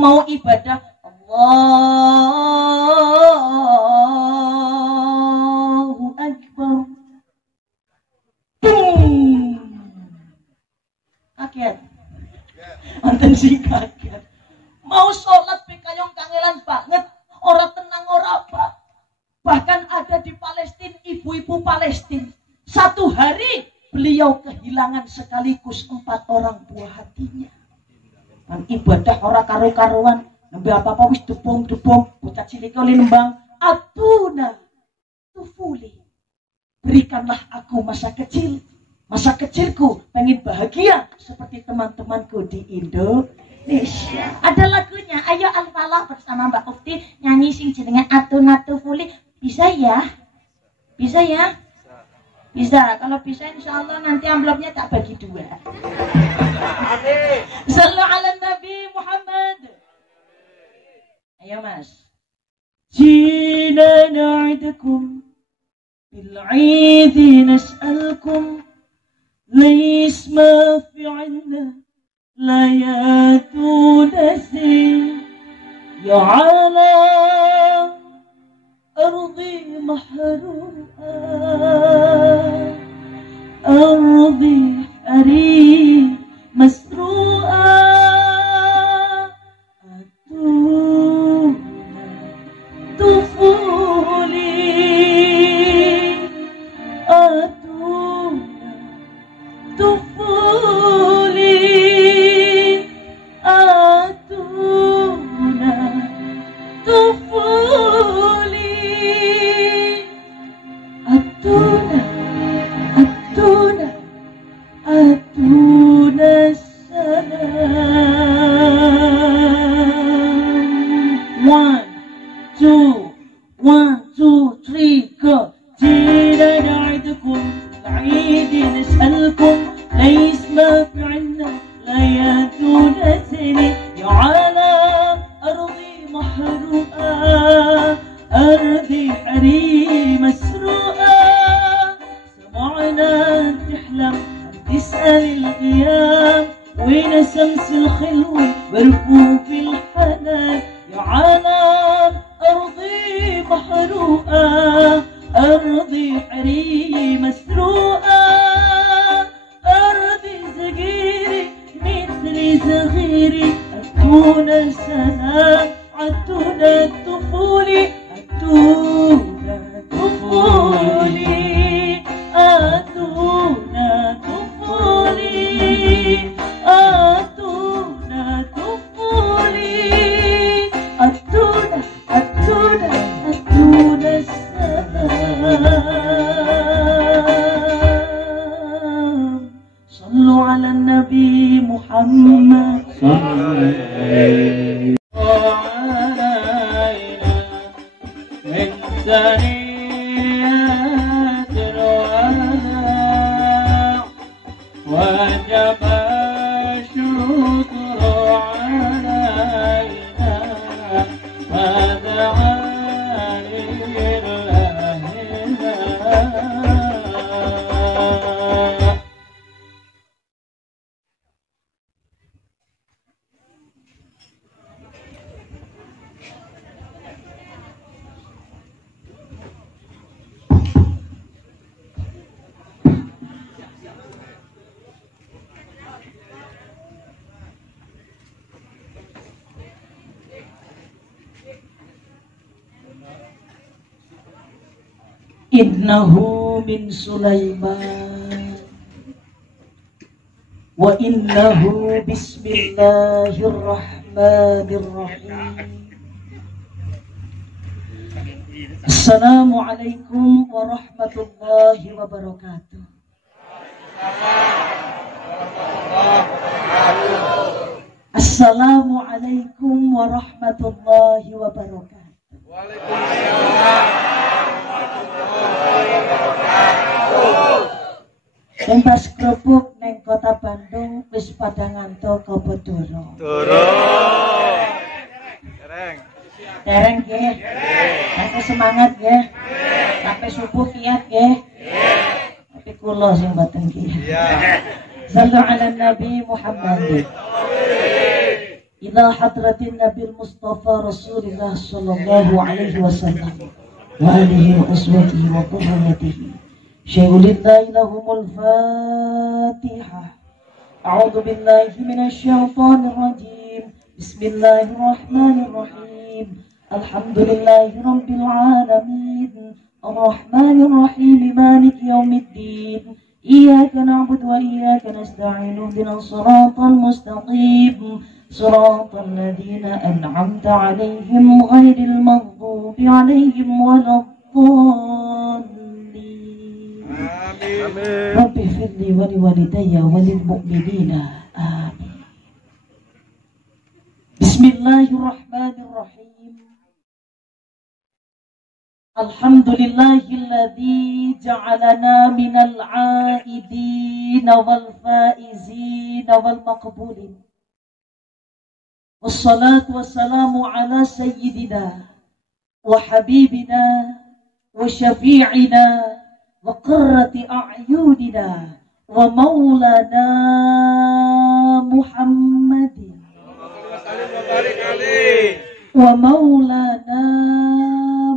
mau ibadah Allahu Akbar. Kaget. Anten sih kaget. Mau sholat pikayong kangelan banget. Orang tenang orang apa. Bahkan ada di Palestina, ibu-ibu Palestina. Satu hari beliau kehilangan sekaligus 4 orang buah hatinya. Dan ibadah orang karu-karuan. Nembe apa-apa wis debong-debong. Bocah cilik oleh nembang. Atuna tufuli. Berikanlah aku masa kecil. Masa kecilku pengen bahagia seperti teman-temanku di Indonesia. Ada lagunya. Ayo Al-Falah bersama Mbak Ukti nyanyi sing jenenge Atuna tufuli. Bisa ya? Bisa ya? Bisa. Kalau bisa insya Allah nanti amplopnya tak bagi 2. Sallu ala Nabi Muhammad. Ayo mas. Jina na'idukum bil'idi nas'alkum ليس ما في عنا لا يتونسي يا على أرضي محروقة أرضي حريم مسروقة أتونا طفولي طفولي أتونا طفولي أتونا أتونا أتونا السلام 1 2 1 2 3 go جينا نعدكم العيد نسألكم ليس ما في عنا لا يتونسني يا على أرضي محروقة أرضي حريم مسروقة سمعنا تحلم تسأل الغيام وين شمس الخلوة برفوف الحنان يا على أرضي محروقة أرضي حريم مسروقة أرضي صغيري مثلي صغيري أتونا السلام أتونا طفولي أتونا طفولي أتونا طفولي أتونا طفولي أتونا أتونا أتونا السلام صلوا على النبي محمد علينا من ثنيات الوداع وجب الشكر علينا فدعا Innahu min Sulaiman wa innahu bismillahirrahmanirrahim. Assalamualaikum warahmatullahi wabarakatuh. Assalamualaikum warahmatullahi wabarakatuh. Pentas kerupuk neng kota Bandung wis pada ngantuk apa durung? Durung. Dereng nggih. Sampai semangat nggih. Sampai subuh kiat nggih. Tapi kula sing mboten nggih. Sallu ala Nabi Muhammad. ila hadratin Nabi Mustafa Rasulullah sallallahu alaihi wasallam wa alihi wa uswatihi wa qurratihi. Syai'ulillahi lahumul Fatihah. A'udzu billahi minasy syaithanir rajim. Bismillahirrahmanirrahim. Alhamdulillahi rabbil alamin. Arrahmanir rahim. Maliki yaumiddin. Iyyaka na'budu wa iyyaka nasta'in. Ihdinas siratal mustaqim. Siratal ladzina an'amta 'alaihim ghairil maghdubi 'alaihim waladdallin. Amin. Rabbi firli wa liwalidayya wa lil mu'minina. Amin. Bismillahirrahmanirrahim. Alhamdulillahilladzi ja'alana minal 'aidina wal faizina wal maqbulin. Wassalatu wassalamu ala sayyidina wa habibina wa syafi'ina wa qurrati a'yunina wa maulana Muhammadin wa maulana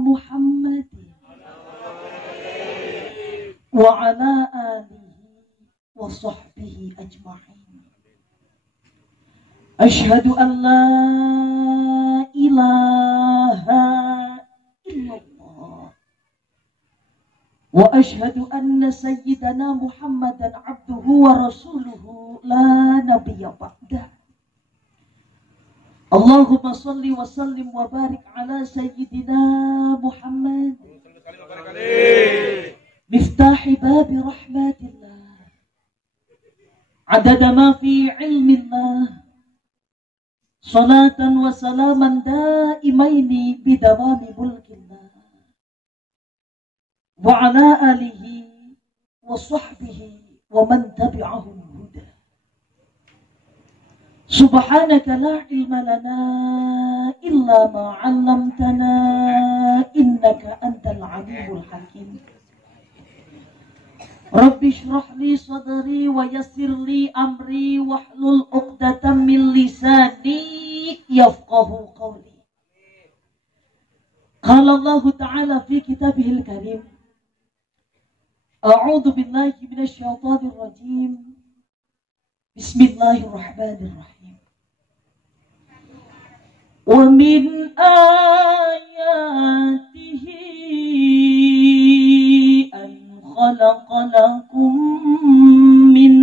Muhammadin wa ala alihi wa sahbihi ajma'in. Ashhadu an la ilaha illallah wa ashhadu anna sayyidana Muhammadan abduhu wa rasuluhu la nabiyya ba'dah. Allahumma salli wa sallim wa barik ala sayyidina Muhammad miftahi babi rahmatillah adada ma fi ilmillah salatan wa salaman daimaini bidawami mulkillah wa ala alihi wa sahbihi wa man tabi'ahum huda. Subhanaka la ilma lana illa ma 'allamtana innaka antal alimul hakim. Rabbi shrah li sadri wa yassir li amri wahlul 'uqdatam min lisani yafqahu qawli. Qala Allah ta'ala fi kitabihil karim. A'udzu billahi minasy syaithanir rajim. Bismillahirrahmanirrahim. Wa min ayatihi an khalaqa lakum min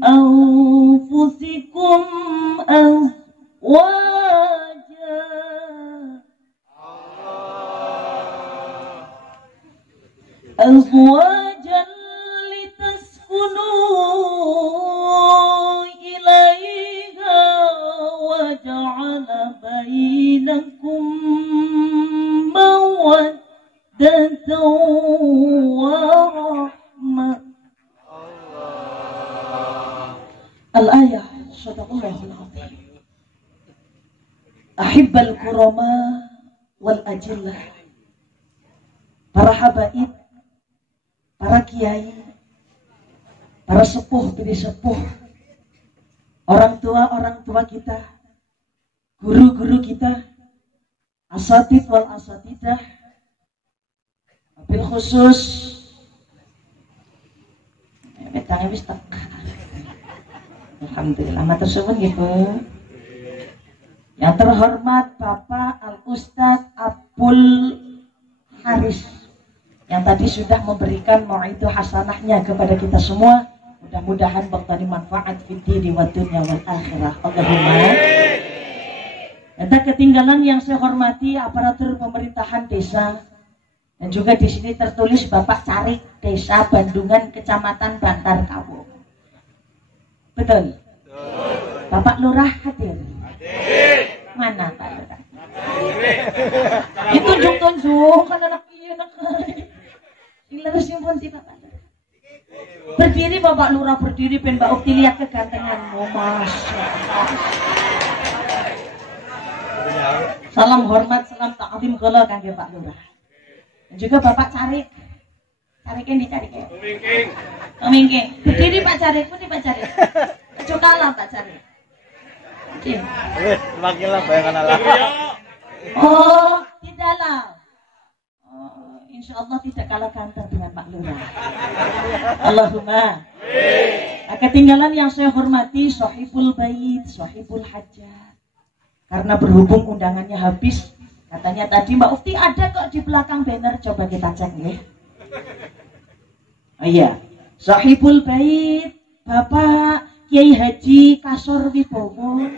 anfusikum azwajan litaskunu ilaiha wa ja'ala bainakum mawaddatan wa rahmah. Al-ayah sadaqallahul azim. Ahibbal kurama wal ajillah. Para habaib, para kiai, para sepuh, bini sepuh, orang tua kita, guru-guru kita, asatid wal asatidah, bil khusus, metangnya wis tak. Alhamdulillah, matur suwun nggih Bu. Yang terhormat Bapak Al-Ustadz Abdul Haris yang tadi sudah memberikan mau'idhah hasanahnya kepada kita semua. Mudah-mudahan bertani manfaat fid-dini wa dunya wal akhirah. Allahumma. Dan tak ketinggalan yang saya hormati aparatur pemerintahan desa dan juga di sini tertulis Bapak Carik Desa Bandungan Kecamatan Bantar Kawo. Betul? Bapak Lurah hadir? Mana Pak Lurah? Itu tunjuk kan anak iya nak. Harus nyumpun si Bapak Lurah. Berdiri Bapak Lurah, berdiri pen Mbak Ukti lihat kegantenganmu, Masya Allah. Salam hormat, salam ta'zim kula kangge Pak Lurah. Dan juga Bapak Carik. Carikin dicari ya. Mingking. Berdiri Pak Carik, putih Pak Carik. Aja kalah Pak Carik. Makinlah bayangan Allah. Oh, tidaklah. Oh, insya Allah tidak kalah ganteng dengan Pak Lurah. Allahumma. Nah, ketinggalan yang saya hormati Sohibul Bait, Sohibul Hajat. Karena berhubung undangannya habis, katanya tadi Mbak Ufti ada kok di belakang banner, coba kita cek ya. Oh iya, Sohibul Bait, Bapak Kiai Haji Kasor Wibowo.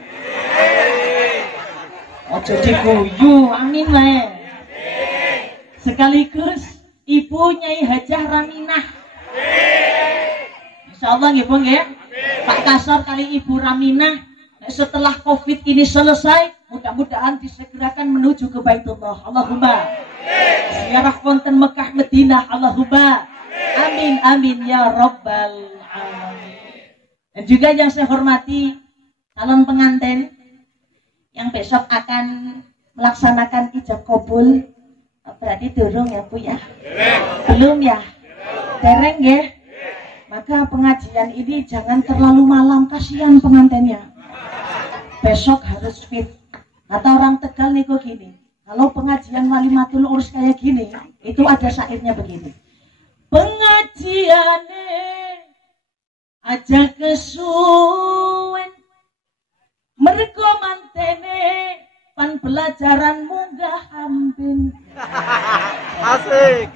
Oh jadi guyu, amin lah. Sekaligus Ibu Nyai Hajah Raminah. Insyaallah nggih Bung ya. Pak Kasor kali Ibu Raminah setelah Covid ini selesai, mudah-mudahan disegerakan menuju ke Baitullah. Allahumma. Ziarah konten Mekah Madinah. Allahumma. Amin amin ya rabbal alamin. Dan juga yang saya hormati calon pengantin yang besok akan melaksanakan ijab kabul. Berarti durung ya Bu ya? Belum ya? Dereng ya? Maka pengajian ini jangan terlalu malam, kasihan pengantinnya. Besok harus fit. Kata orang Tegal nih kok gini, kalau pengajian walimatul urus kayak gini, itu ada syairnya begini. Pengajiane aja kesuwen, mergo mantene pan pelajaran munggah hampin. Asik.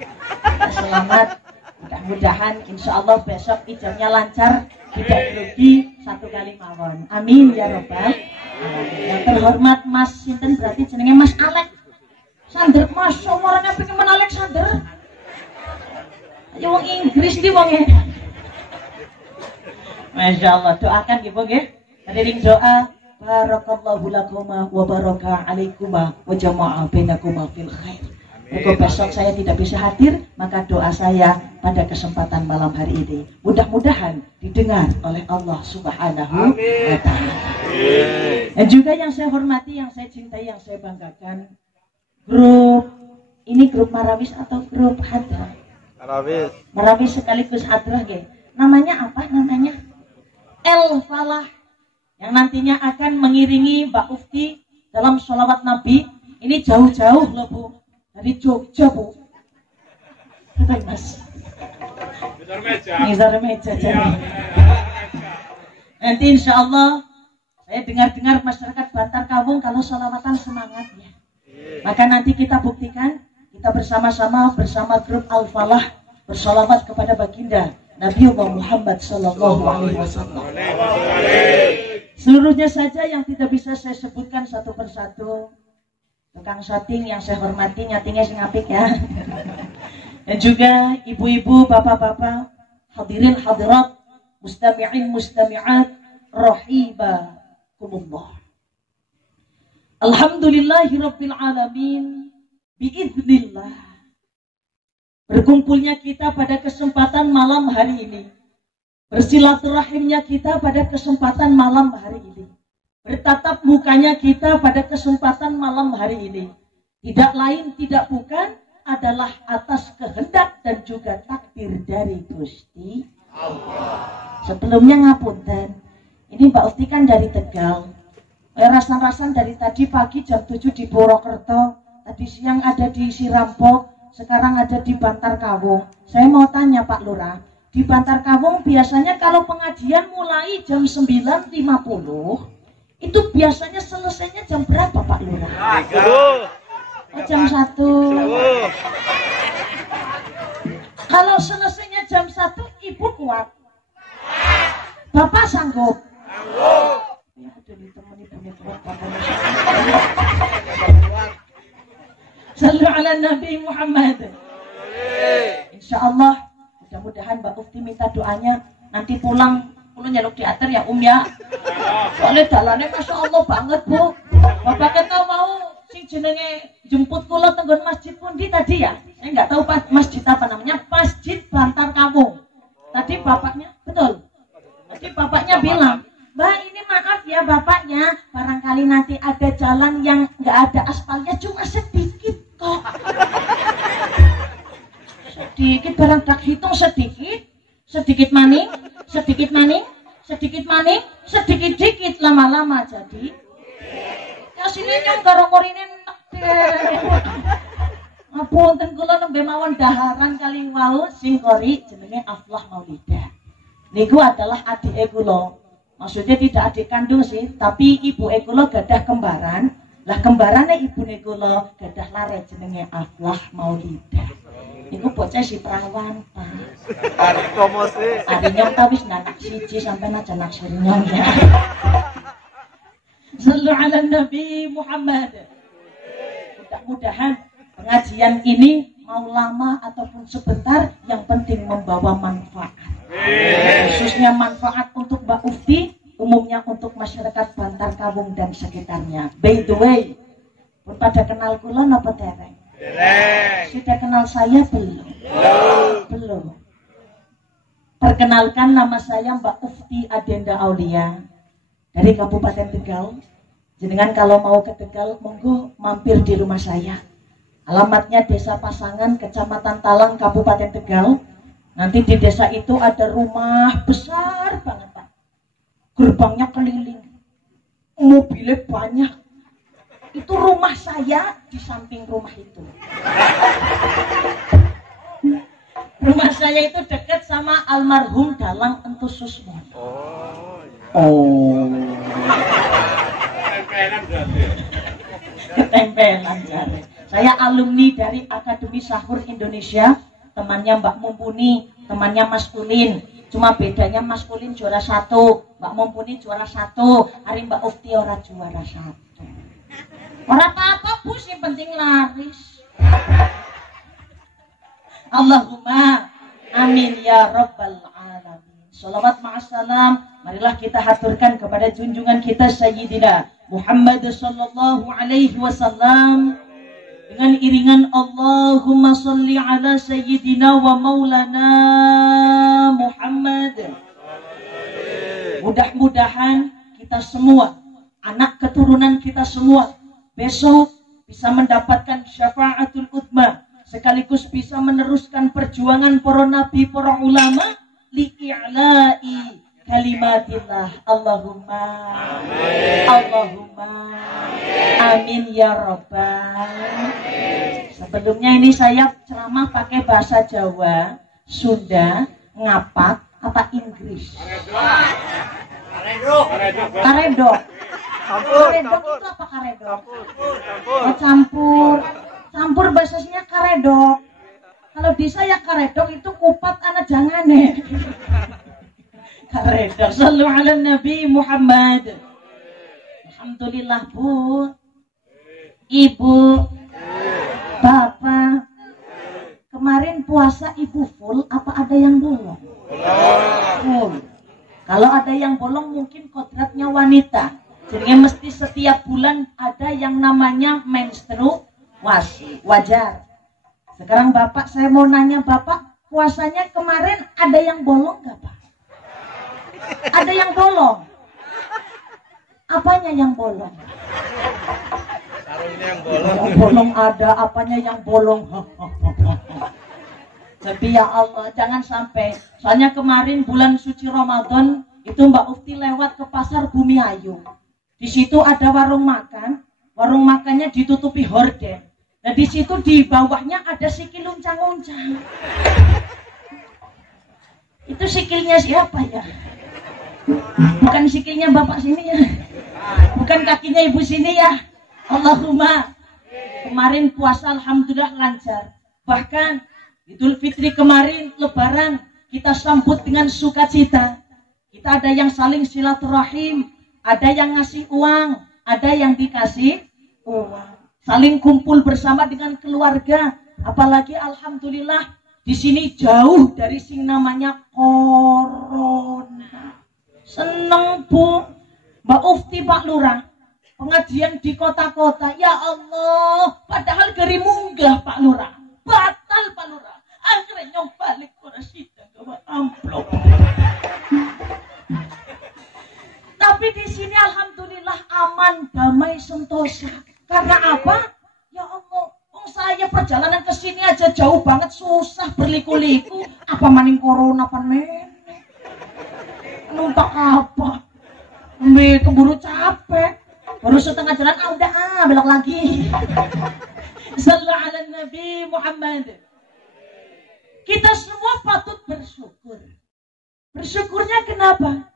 Selamat, mudah-mudahan insya Allah besok ijabnya lancar, tidak grogi satu kali mawon. Amin ya robbal alamin. Yang terhormat Mas Sinten, berarti jenenge Mas Alek Sander. Mas orangnya pengen men Alexander. Ayo wong Inggris di wonge. Masya Allah, doakan gitu ya. Hadirin doa. Barakallahu lakuma wa baraka alaikuma wa jama'a bainakuma fil khair. Jika besok saya tidak bisa hadir, maka doa saya pada kesempatan malam hari ini mudah-mudahan didengar oleh Allah Subhanahu wa ta'ala. Dan juga yang saya hormati, yang saya cintai, yang saya banggakan, grup ini grup Marawis atau grup Hadrah? Marawis sekaligus Hadrah ya. Namanya apa namanya? El Falah, yang nantinya akan mengiringi Mbak Ufti dalam sholawat Nabi. Ini jauh-jauh loh Bu, dari Jogja Bu. Betul Mas? Nizar meja jadi. Nanti insya Allah saya dengar-dengar masyarakat Bantar Kawung kalau sholawatan semangatnya. Maka nanti kita buktikan, kita bersama-sama bersama grup Al-Falah bersolawat kepada baginda Nabiullah Muhammad Sallallahu Alaihi Wasallam. Seluruhnya saja yang tidak bisa saya sebutkan satu persatu. Tukang syuting yang saya hormati, nyatingnya sing apik ya. Dan juga ibu-ibu, bapak-bapak, hadirin hadirat, mustami'in mustami'at, rahibakumullah. Alhamdulillahirabbil alamin, biidznillah. Berkumpulnya kita pada kesempatan malam hari ini. Bersilaturahimnya kita pada kesempatan malam hari ini. Bertatap mukanya kita pada kesempatan malam hari ini. Tidak lain tidak bukan adalah atas kehendak dan juga takdir dari Gusti Allah. Sebelumnya ngapunten, ini Mbak Ufti kan dari Tegal. Rasan-rasan dari tadi pagi jam 7 di Purwokerto, tadi siang ada di Sirampok, sekarang ada di Bantar Kawung. Saya mau tanya Pak Lurah, di Bantar Kawung biasanya kalau pengajian mulai jam 9.50, itu biasanya selesainya jam berapa Pak Lurah? Oh, jam 1. Kalau selesainya jam 1, Ibu kuat? Bapak sanggup? Sanggup. Ya, jadi temen Ibunya kuat. Sallu ala Nabi Muhammad. Insya Allah, mudah-mudahan Mbak Ufti minta doanya nanti pulang nyaluk diatur ya ya. Soalnya dalannya Masya Allah banget Bu. Bapak kita mau sing jenenge jemput kula tenggon masjid pundi tadi ya? Saya nggak tahu masjid apa namanya, Masjid Bantar Kawung. Tadi bapaknya, betul. Tadi bapaknya bilang, Mbak ini maaf ya bapaknya, barangkali nanti ada jalan yang nggak ada aspalnya cuma sedikit kok. Sedikit barang tak hitung sedikit maning, sedikit dikit lama-lama jadi Ya sini nyong karo korine enek deh. Ngapunten kula nembe mawon daharan kali wau sing kori jenenge Aflah Maulidah. Niku adalah adike kula. Maksudnya tidak adik kandung sih, tapi ibu kula gadah kembaran. Lah kembarane ibune kula gadah lare jenenge Aflah Maulidah. Niku bocah si perawan, Pak. Hari promosi. Ari nyong ta wis nanak siji sampe aja naksir nyong ya. Sallu ala Nabi Muhammad. Mudah-mudahan pengajian ini mau lama ataupun sebentar, yang penting membawa manfaat. Khususnya manfaat untuk Mbak Ufti, umumnya untuk masyarakat Bantar Kawung dan sekitarnya. By the way, pun pada kenal kula napa dereng? Sudah kenal saya belum? Belum. Perkenalkan, nama saya Mbak Ufti Adenda Aulia dari Kabupaten Tegal. Jenengan kalau mau ke Tegal, monggo mampir di rumah saya. Alamatnya Desa Pasangan, Kecamatan Talang, Kabupaten Tegal. Nanti di desa itu ada rumah besar banget, Pak. Gerbangnya keliling, mobilnya banyak. Itu rumah saya di samping rumah itu. Rumah saya itu dekat sama almarhum Dalang Entus Susmo. Oh. Ketempelan jare. Saya alumni dari Akademi Sahur Indonesia, temannya Mbak Mumpuni, temannya Mas Ulin. Cuma bedanya Mas Ulin juara 1, Mbak Mumpuni juara 1, hari Mbak Ufti ora juara 1. Ora apa-apa Bu, yang penting laris. Allahumma amin ya rabbal alamin. Shalawat ma'assalam. Marilah kita haturkan kepada junjungan kita Sayyidina Muhammad sallallahu alaihi wasallam dengan iringan Allahumma salli ala Sayyidina wa maulana Muhammad. Mudah-mudahan kita semua, anak keturunan kita semua, besok bisa mendapatkan syafaatul utsma, sekaligus bisa meneruskan perjuangan para nabi, para ulama li'i'la'i kalimatillah. Allahumma amin. Allahumma amin ya rabbal. Sebelumnya ini saya ceramah pakai bahasa Jawa, Sunda, Ngapak, apa Inggris? Karedok. Karedok itu apa karedok? Oh, campur bahasanya karedok. Kalau di saya karedok itu kupat anak jangane. Karedok. Sallu ala Nabi Muhammad. Alhamdulillah Bu, Ibu, Bapak, kemarin puasa Ibu full apa ada yang bolong? Full. Kalau ada yang bolong mungkin kodratnya wanita. Jadi mesti setiap bulan ada yang namanya menstruasi. Wajar. Sekarang Bapak, saya mau nanya Bapak, puasanya kemarin ada yang bolong nggak Pak? Ada yang bolong? Apanya yang bolong? Sarungnya yang bolong. Yang bolong ada, apanya yang bolong? Tapi ya Allah, jangan sampai. Soalnya kemarin bulan suci Ramadan itu Mbak Ufti lewat ke pasar Bumi Ayu. Di situ ada warung makan. Warung makannya ditutupi horden. Nah di situ di bawahnya ada sikil uncang-uncang. Itu sikilnya siapa ya? Bukan sikilnya bapak sini ya. Bukan kakinya ibu sini ya. Allahumma. Kemarin puasa alhamdulillah lancar. Bahkan Idul Fitri kemarin, Lebaran, kita sambut dengan sukacita. Kita ada yang saling silaturahim, ada yang ngasih uang, ada yang dikasih uang. Saling kumpul bersama dengan keluarga. Apalagi alhamdulillah di sini jauh dari sing namanya corona. Seneng Bu, Mbak Ufti, Pak Lurah, pengajian di kota-kota. Ya Allah, padahal geri munggah Pak Lurah, batal Pak Lurah. Akhirnya nyong balik ke Rasida gawa amplop. Tapi di sini alhamdulillah aman, damai, sentosa. Karena apa? Ya Allah, saya perjalanan ke sini aja jauh banget, susah berliku-liku. Apa maning corona apa nenek? Numpak apa? Keburu capek. Baru setengah jalan, udah belok lagi. Sallu ala Nabi Muhammad. Kita semua patut bersyukur. Bersyukurnya kenapa?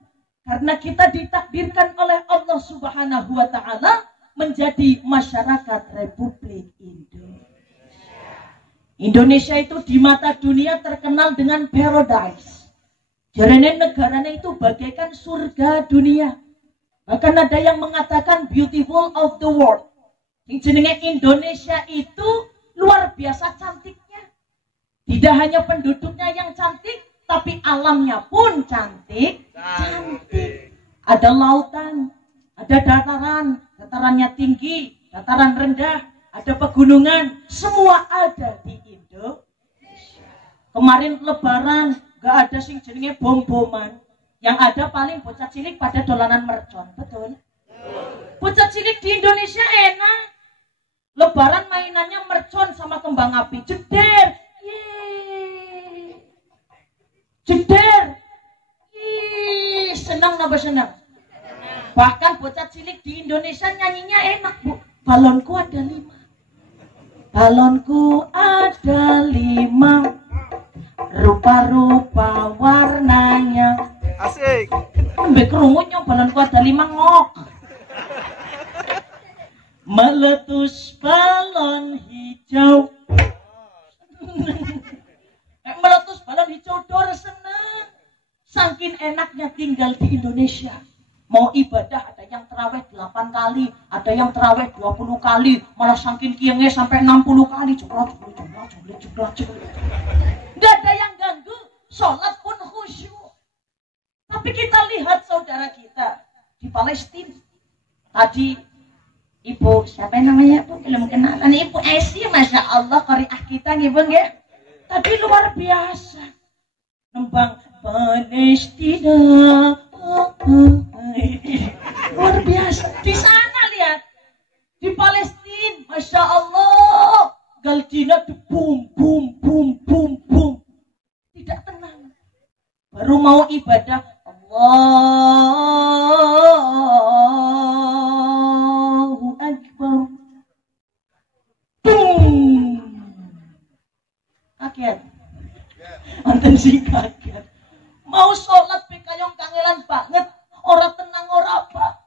Karena kita ditakdirkan oleh Allah Subhanahu wa Ta'ala menjadi masyarakat Republik Indonesia. Indonesia itu di mata dunia terkenal dengan paradise. Jarane negaranya itu bagaikan surga dunia. Bahkan ada yang mengatakan beautiful of the world. Yang jenenge Indonesia itu luar biasa cantiknya. Tidak hanya penduduknya yang cantik, tapi alamnya pun cantik. Ada lautan, ada dataran, datarannya tinggi, dataran rendah, ada pegunungan, semua ada di Indonesia. Kemarin Lebaran gak ada sing jenenge bom-boman. Yang ada paling bocah cilik pada dolanan mercon, betul? Bocah cilik di Indonesia enak. Lebaran mainannya mercon sama kembang api, jeder. Yeay. Jeder. Ih, senang nambah senang. Bahkan bocah cilik di Indonesia nyanyinya enak, Bu. Balonku ada 5. Balonku ada 5. Rupa-rupa warnanya. Asik. Mbak kerungunya balonku ada 5 ngok. Meletus balon hijau. Meletus balon hijau dor seneng. Saking enaknya tinggal di Indonesia. Mau ibadah ada yang terawih 8 kali, ada yang terawih 20 kali, malah saking kiengnya sampai 60 kali. Jumlah. Nggak ada yang ganggu, sholat pun khusyuk. Tapi kita lihat saudara kita di Palestina. Tadi Ibu, siapa namanya Bu? Belum kenalan. Ibu Esi, Masya Allah, qariah kita nih Bang ya. Tadi luar biasa. Nembang Palestina. Luar biasa. Di sana lihat. Di Palestina, Masya Allah. Galdina bum, bum, bum, bum, bum. Tidak tenang. Baru mau ibadah. Allahu Akbar. Boom. Kaget. Mantan sih kaget. Mau sholat pikayong kangelan banget. Orang tenang orang apa.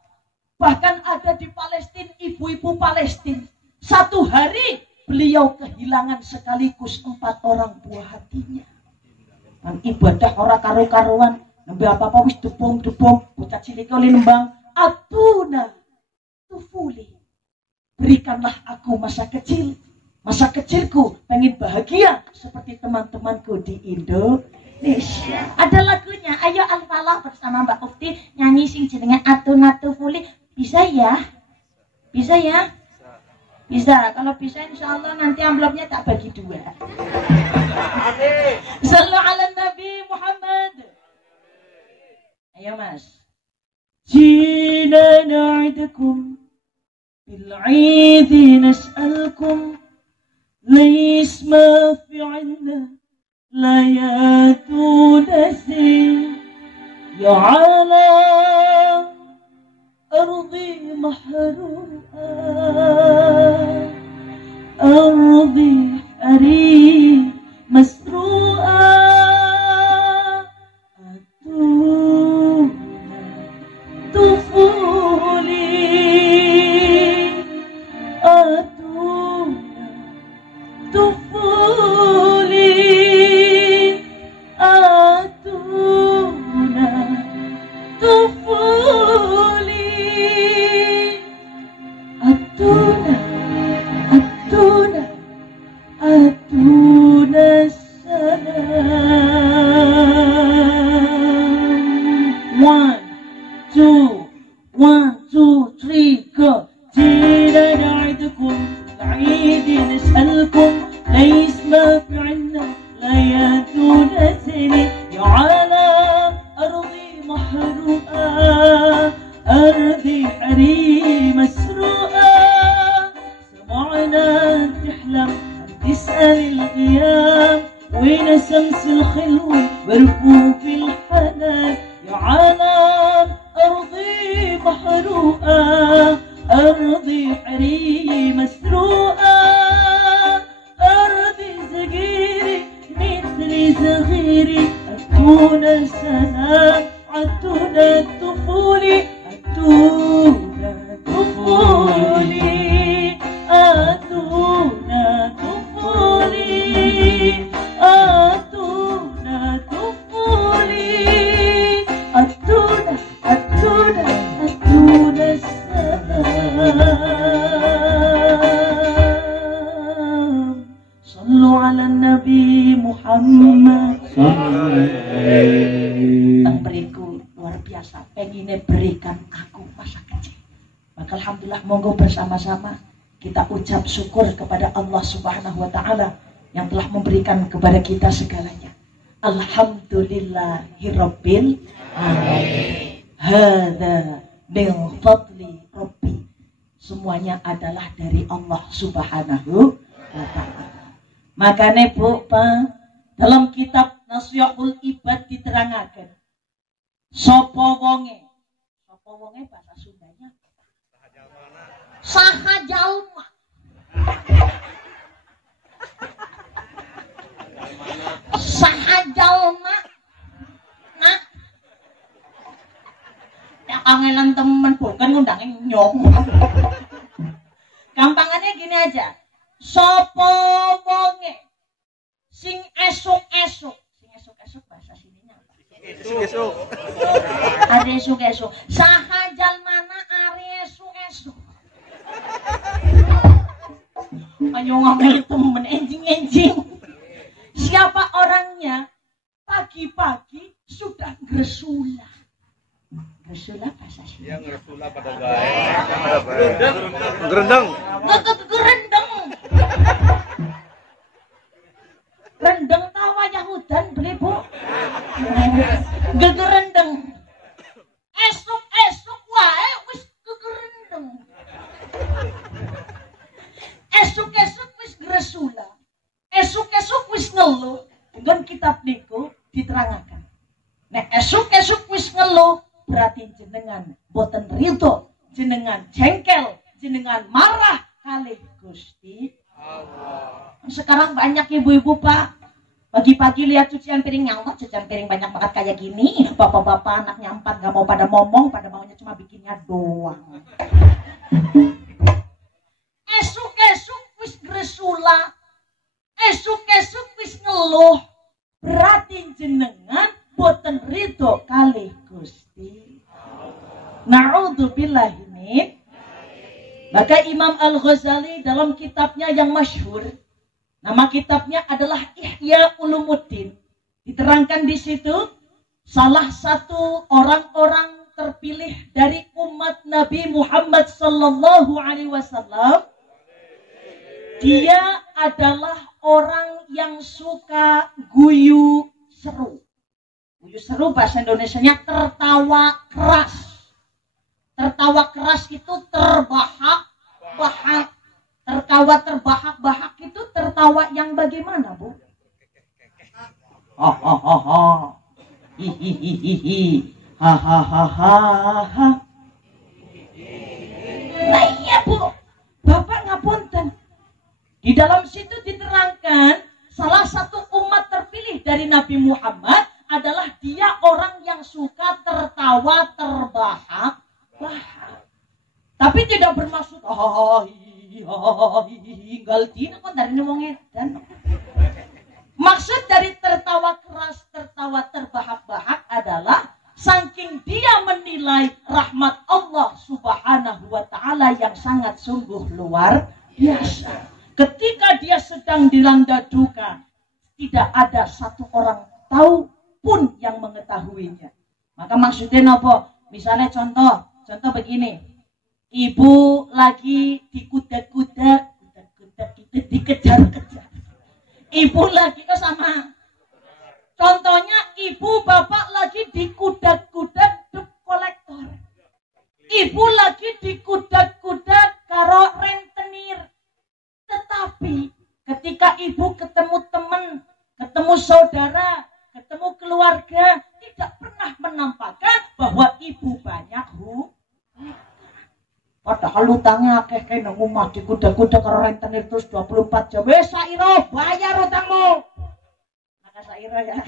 Bahkan ada di Palestina ibu-ibu Palestina. Satu hari beliau kehilangan sekaligus 4 orang buah hatinya. Dan ibadah orang karu-karuan. Nembe apa-apa wis debong, bocah cilik oleh nembang, atuna tufuli. Berikanlah aku masa kecil. Masa kecilku pengen bahagia seperti teman-temanku di Indonesia. Ada lagunya, ayo Al-Falah bersama Mbak Ufti nyanyi sing jenenge atuna tufuli. Bisa ya? Bisa ya? Bisa. Kalau bisa insya Allah nanti amplopnya tak bagi 2. Sallu ala Nabi Muhammad. Ayo Mas. Jina na'idukum bil'idi nas'alkum Lais ma fi'inna layatu nasi Ya ala ardi mahru'a Ardi hari masru'a Muhammad. Teng beriku luar biasa, pengine berikan aku masa kecil. Maka alhamdulillah, monggo bersama-sama kita ucap syukur kepada Allah Subhanahu wa taala yang telah memberikan kepada kita segalanya. Alhamdulillahirabbil alamin. Hadza min fadli rabbi. Semuanya adalah dari Allah Subhanahu wa taala. Makanya Bu, Pak, dalam kitab Nasihul Ibad diterangkan sapa wonge bahasa Sundanya saha jalma nah ya kangenan temen bukan ngundangin nyong. Gampangannya gini aja, sapa wonge sing esuk-esuk bahasa sininya apa? Esuk-esuk. Are esuk-esuk. Saha jalmana are esuk-esuk. Ayo ngomel temen enjing-enjing. Siapa orangnya pagi-pagi sudah gresula. Gresula bahasa sini. Yang gresula pada gaya. Gerendeng. Gerendeng. Rendeng tawa Yahudan beli Bu. Gegerendeng. Esuk-esuk wae wis gegerendeng. Esuk-esuk wis gresula. Esuk-esuk wis ngeluh. Dengan kitab niku diterangkan. Nek esuk-esuk wis ngeluh berarti jenengan boten ridho, jenengan jengkel, jenengan marah kalih Gusti Allah. Sekarang banyak ibu-ibu Pak, pagi-pagi lihat cucian piring nyamuk, cucian piring banyak banget kayak gini, bapak-bapak anaknya 4 gak mau pada ngomong, pada maunya cuma bikinnya doang. Esuk-esuk wis gresula, esuk-esuk wis ngeluh, berarti jenengan boten ridho kalih Gusti Allah. Na'udzubillahi min. Maka Imam Al-Ghazali dalam kitabnya yang masyhur, nama kitabnya adalah Ihya Ulumuddin, diterangkan di situ salah satu orang-orang terpilih dari umat Nabi Muhammad sallallahu alaihi wasallam, dia adalah orang yang suka guyu seru. Guyu seru bahasa Indonesianya tertawa keras. Tertawa keras itu terbahak-bahak. Tertawa terbahak-bahak itu tertawa yang bagaimana, Bu? Hahaha. Hihihihi. Hahaha. Nah iya, Bu. Bapak ngapunten. Di dalam situ diterangkan salah satu umat terpilih dari Nabi Muhammad adalah dia orang yang suka tertawa terbahak-bahak. Tapi tidak bermaksud galtina kan dari ngomongin dan maksud dari tertawa keras, tertawa terbahak-bahak adalah saking dia menilai rahmat Allah Subhanahu wa taala yang sangat sungguh luar biasa. Ketika dia sedang dilanda duka, tidak ada satu orang tahu pun yang mengetahuinya. Maka maksudnya apa? Misalnya contoh begini, ibu lagi dikuda-kuda itu dikejar-kejar. Ibu lagi sama. Contohnya ibu bapak lagi dikuda-kuda dep kolektor. Ibu lagi dikuda-kuda karo rentenir. Tetapi ketika ibu ketemu teman, ketemu saudara, ketemu keluarga, tidak pernah menampakkan bahwa ibu banyak padahal utangnya akeh kayak nang omah dikuda-kuda karo rentenir terus 24 jam. Wes saira bayar utangmu. Maka saira ya.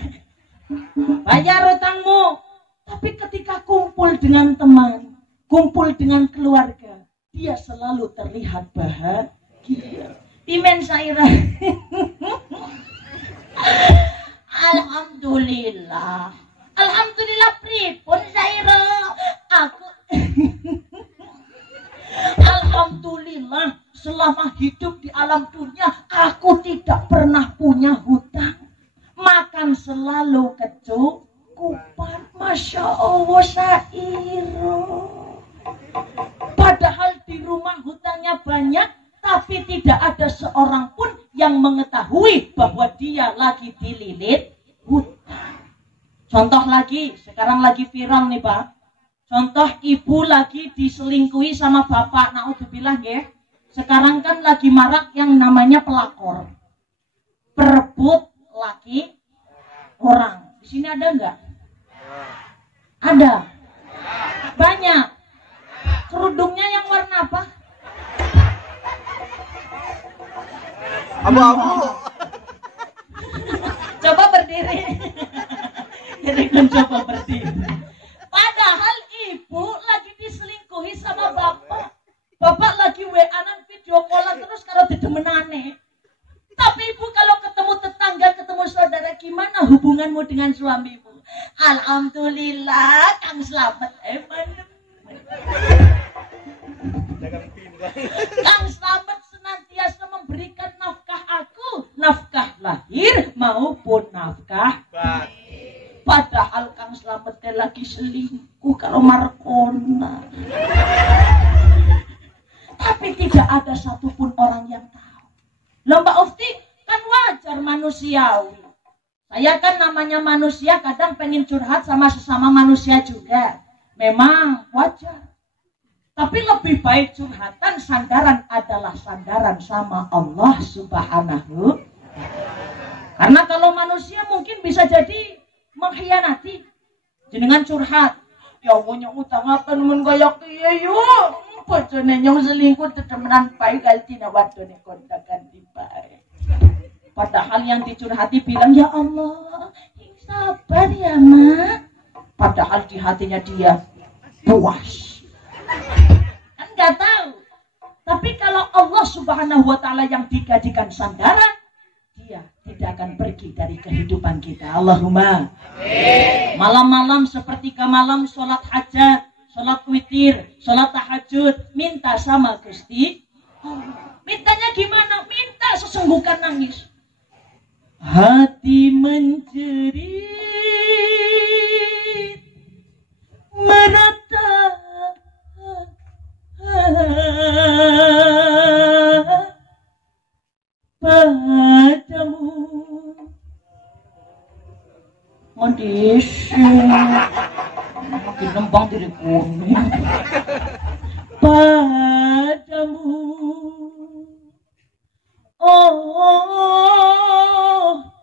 Bayar utangmu. Tapi ketika kumpul dengan teman, kumpul dengan keluarga, dia selalu terlihat bahagia. Imen saira. Alhamdulillah. Alhamdulillah pripun saira. Aku alhamdulillah selama hidup di alam dunia aku tidak pernah punya hutang. makan selalu kecukupan. Masya Allah Sairo. Padahal di rumah hutangnya banyak, tapi tidak ada seorang pun yang mengetahui bahwa dia lagi dililit hutang. Contoh lagi, sekarang lagi viral nih Pak. Contoh ibu lagi diselingkuhi sama bapak. Naudzubillah ya. Sekarang kan lagi marak yang namanya pelakor. Perebut laki orang. Di sini ada enggak? Ada. Banyak. Kerudungnya yang warna apa? Abu-abu. Coba berdiri. Jadi kan coba berdiri. Padahal ibu lagi diselingkuhi sama bapak. Bapak lagi WA-an video callan terus kalau didemenane. Tapi ibu kalau ketemu tetangga, ketemu saudara, gimana hubunganmu dengan suamimu? Alhamdulillah, Kang Slamet Kang Slamet senantiasa memberikan nafkah aku, nafkah lahir maupun nafkah batin. Padahal Kang Slamet lagi selingkuh kalau Markona. Tapi tidak ada satupun orang yang tahu. Loh Mbak Ufti, kan wajar manusiawi. Saya kan namanya manusia kadang pengen curhat sama sesama manusia juga. Memang wajar. Tapi lebih baik curhatan, sandaran adalah sandaran sama Allah Subhanahu. Karena kalau manusia mungkin bisa jadi mengkhianati. Jenengan curhat, ya punya utang apa nemen kayak kiye yo. Bojone nyong selingkuh tetemenan bae galtina wadone kontak ganti bae. Padahal yang dicurhati bilang, ya Allah, sabar ya Mak. Padahal di hatinya dia puas. Kan nggak tahu. Tapi kalau Allah Subhanahu wa Ta'ala yang dijadikan sandaran, dia tidak akan pergi dari kehidupan kita. Allahumma. Malam-malam sepertiga malam sholat hajat, sholat witir, sholat tahajud, minta sama Gusti. Mintanya gimana? Minta sesenggukan nangis. Hati menjerit meratap padamu. Mondis makin lembang diriku padamu. Oh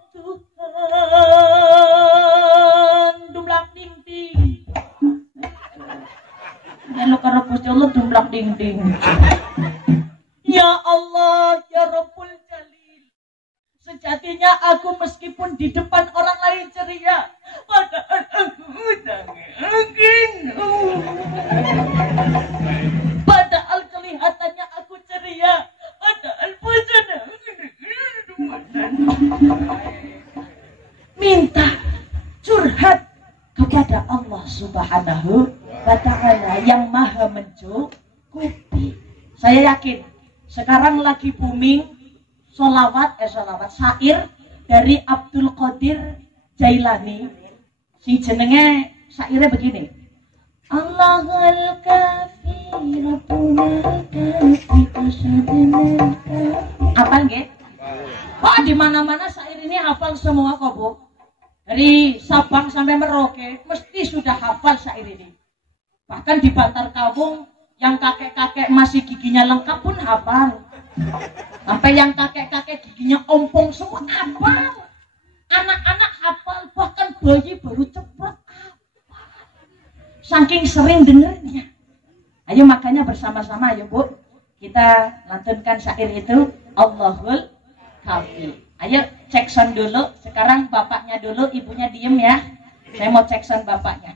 Tuhan, dumlak ding ding. Lalu karena Gusti Allah dumlak ding ding. Ya Allah, ya Rabbul Jalil. Sejatinya aku meskipun di depan orang lain ceria, padahal aku padahal kelihatannya aku ceria, padahal bojone minta curhat kepada Allah Subhanahu wa Ta'ala yang maha mencukupi. Saya yakin sekarang lagi booming sholawat syair dari Abdul Qadir Jailani. Sing jenenge syairnya begini. Allahul kafi Rabbuna kafi kasadina. Apa nggih? Wah, di mana-mana syair ini hafal semua kok, Bu. Dari Sabang sampai Merauke mesti sudah hafal syair ini. Bahkan di Bantar Kaung yang kakek-kakek masih giginya lengkap pun hafal. Sampai yang kakek-kakek giginya ompong semua hafal. Anak-anak hafal, bahkan bayi baru cepat hafal. Saking sering dengernya. Ayo makanya bersama-sama ayo Bu, kita lantunkan syair itu Allahul Kafi. Ayo cek sound dulu. Sekarang bapaknya dulu, ibunya diem ya. Saya mau cek sound bapaknya.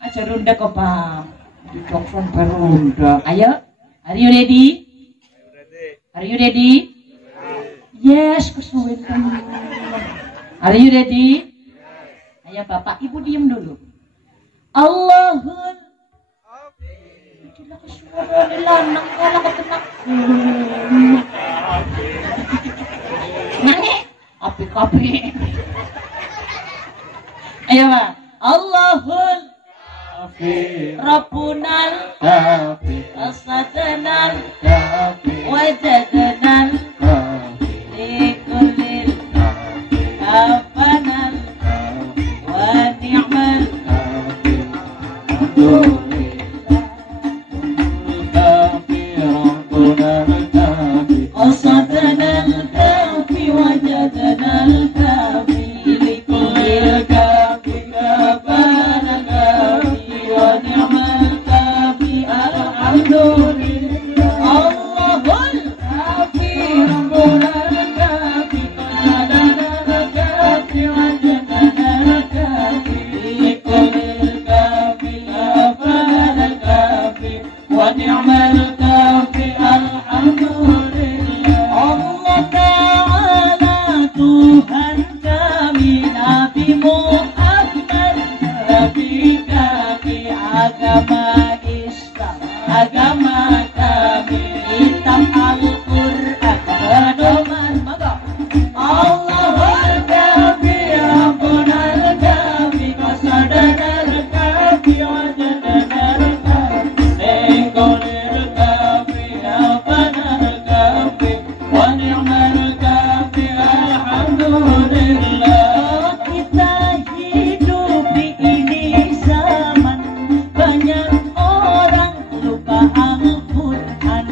Aja runda kok Bang. Di sound baru runda. Ayo, are you ready? Are you ready? Yes, kesuwen. Are you ready? Ayo bapak, ibu diem dulu. Allahul suara lanang kalau ketenak nyanyi apik Kafi. Ayo Pak. Allahul Kafi. Rabbunal Kafi. Asadanal Kafi. Wajadanal Kafi. Likulil Kafanal Wa ni'mal قصدنا الكافي وجدنا الكافي لكل الكافي كفانا الكافي ونعم الكافي الحمد لله الله الكافي ربنا الكافي قصدنا الكافي وجدنا الكافي لكل الكافي كفانا الكافي ونعم الكافي الحمد لله Allah Ta'ala Tuhan kami Nabi Muhammad Nabi kami agama Islam agama kami kitab Al-Quran pedoman maka Allahul Kafi Rabbuna al-Kafi qasadana al-Kafi wajadana al-Kafi Likulil Kafi Rabbana al-Kafi wa ni'mal Kafi alhamdulillah. Kita hidup di ini zaman banyak orang lupa Al-Quran,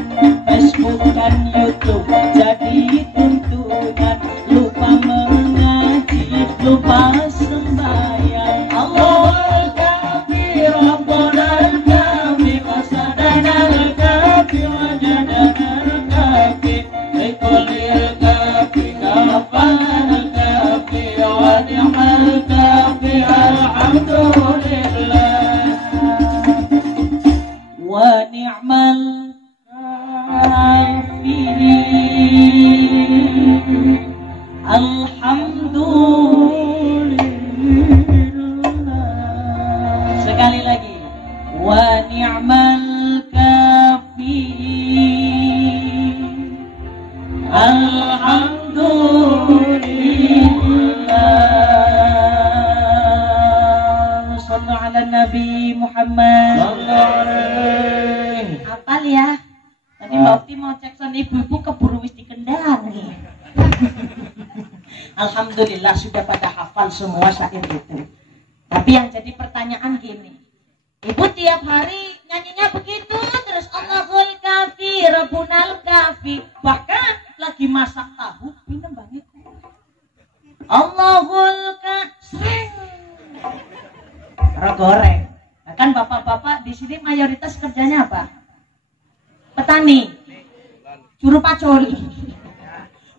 Facebook dan YouTube jadi tuntunan, lupa mengaji, lupa sembahyang. Allahul Kafi Rabbuna al-Kafi qasadana al-Kafi wajadana al-Kafi likulil Kafi kafana al-Kafi wa ni'mal Kafi alhamdulillah wa ni'mal Kafi alhamdulillah. Sekali lagi wa ni'mal Kafi alhamdulillah. Sallu ala Nabi Muhammad. Apal ya? Tadi Mbak Ukti mau cek son ibu-ibu keburu wis dikendani. Alhamdulillah sudah pada hafal semua syair itu. Tapi yang jadi pertanyaan gini, ibu tiap hari nyanyinya begitu terus Allahul Kafi, Rabbunal Kafi, bahkan lagi masak tahu minum banget. Allahul Kafi, goreng. Nah, kan bapak-bapak di sini mayoritas kerjanya apa? Petani, juru pacul.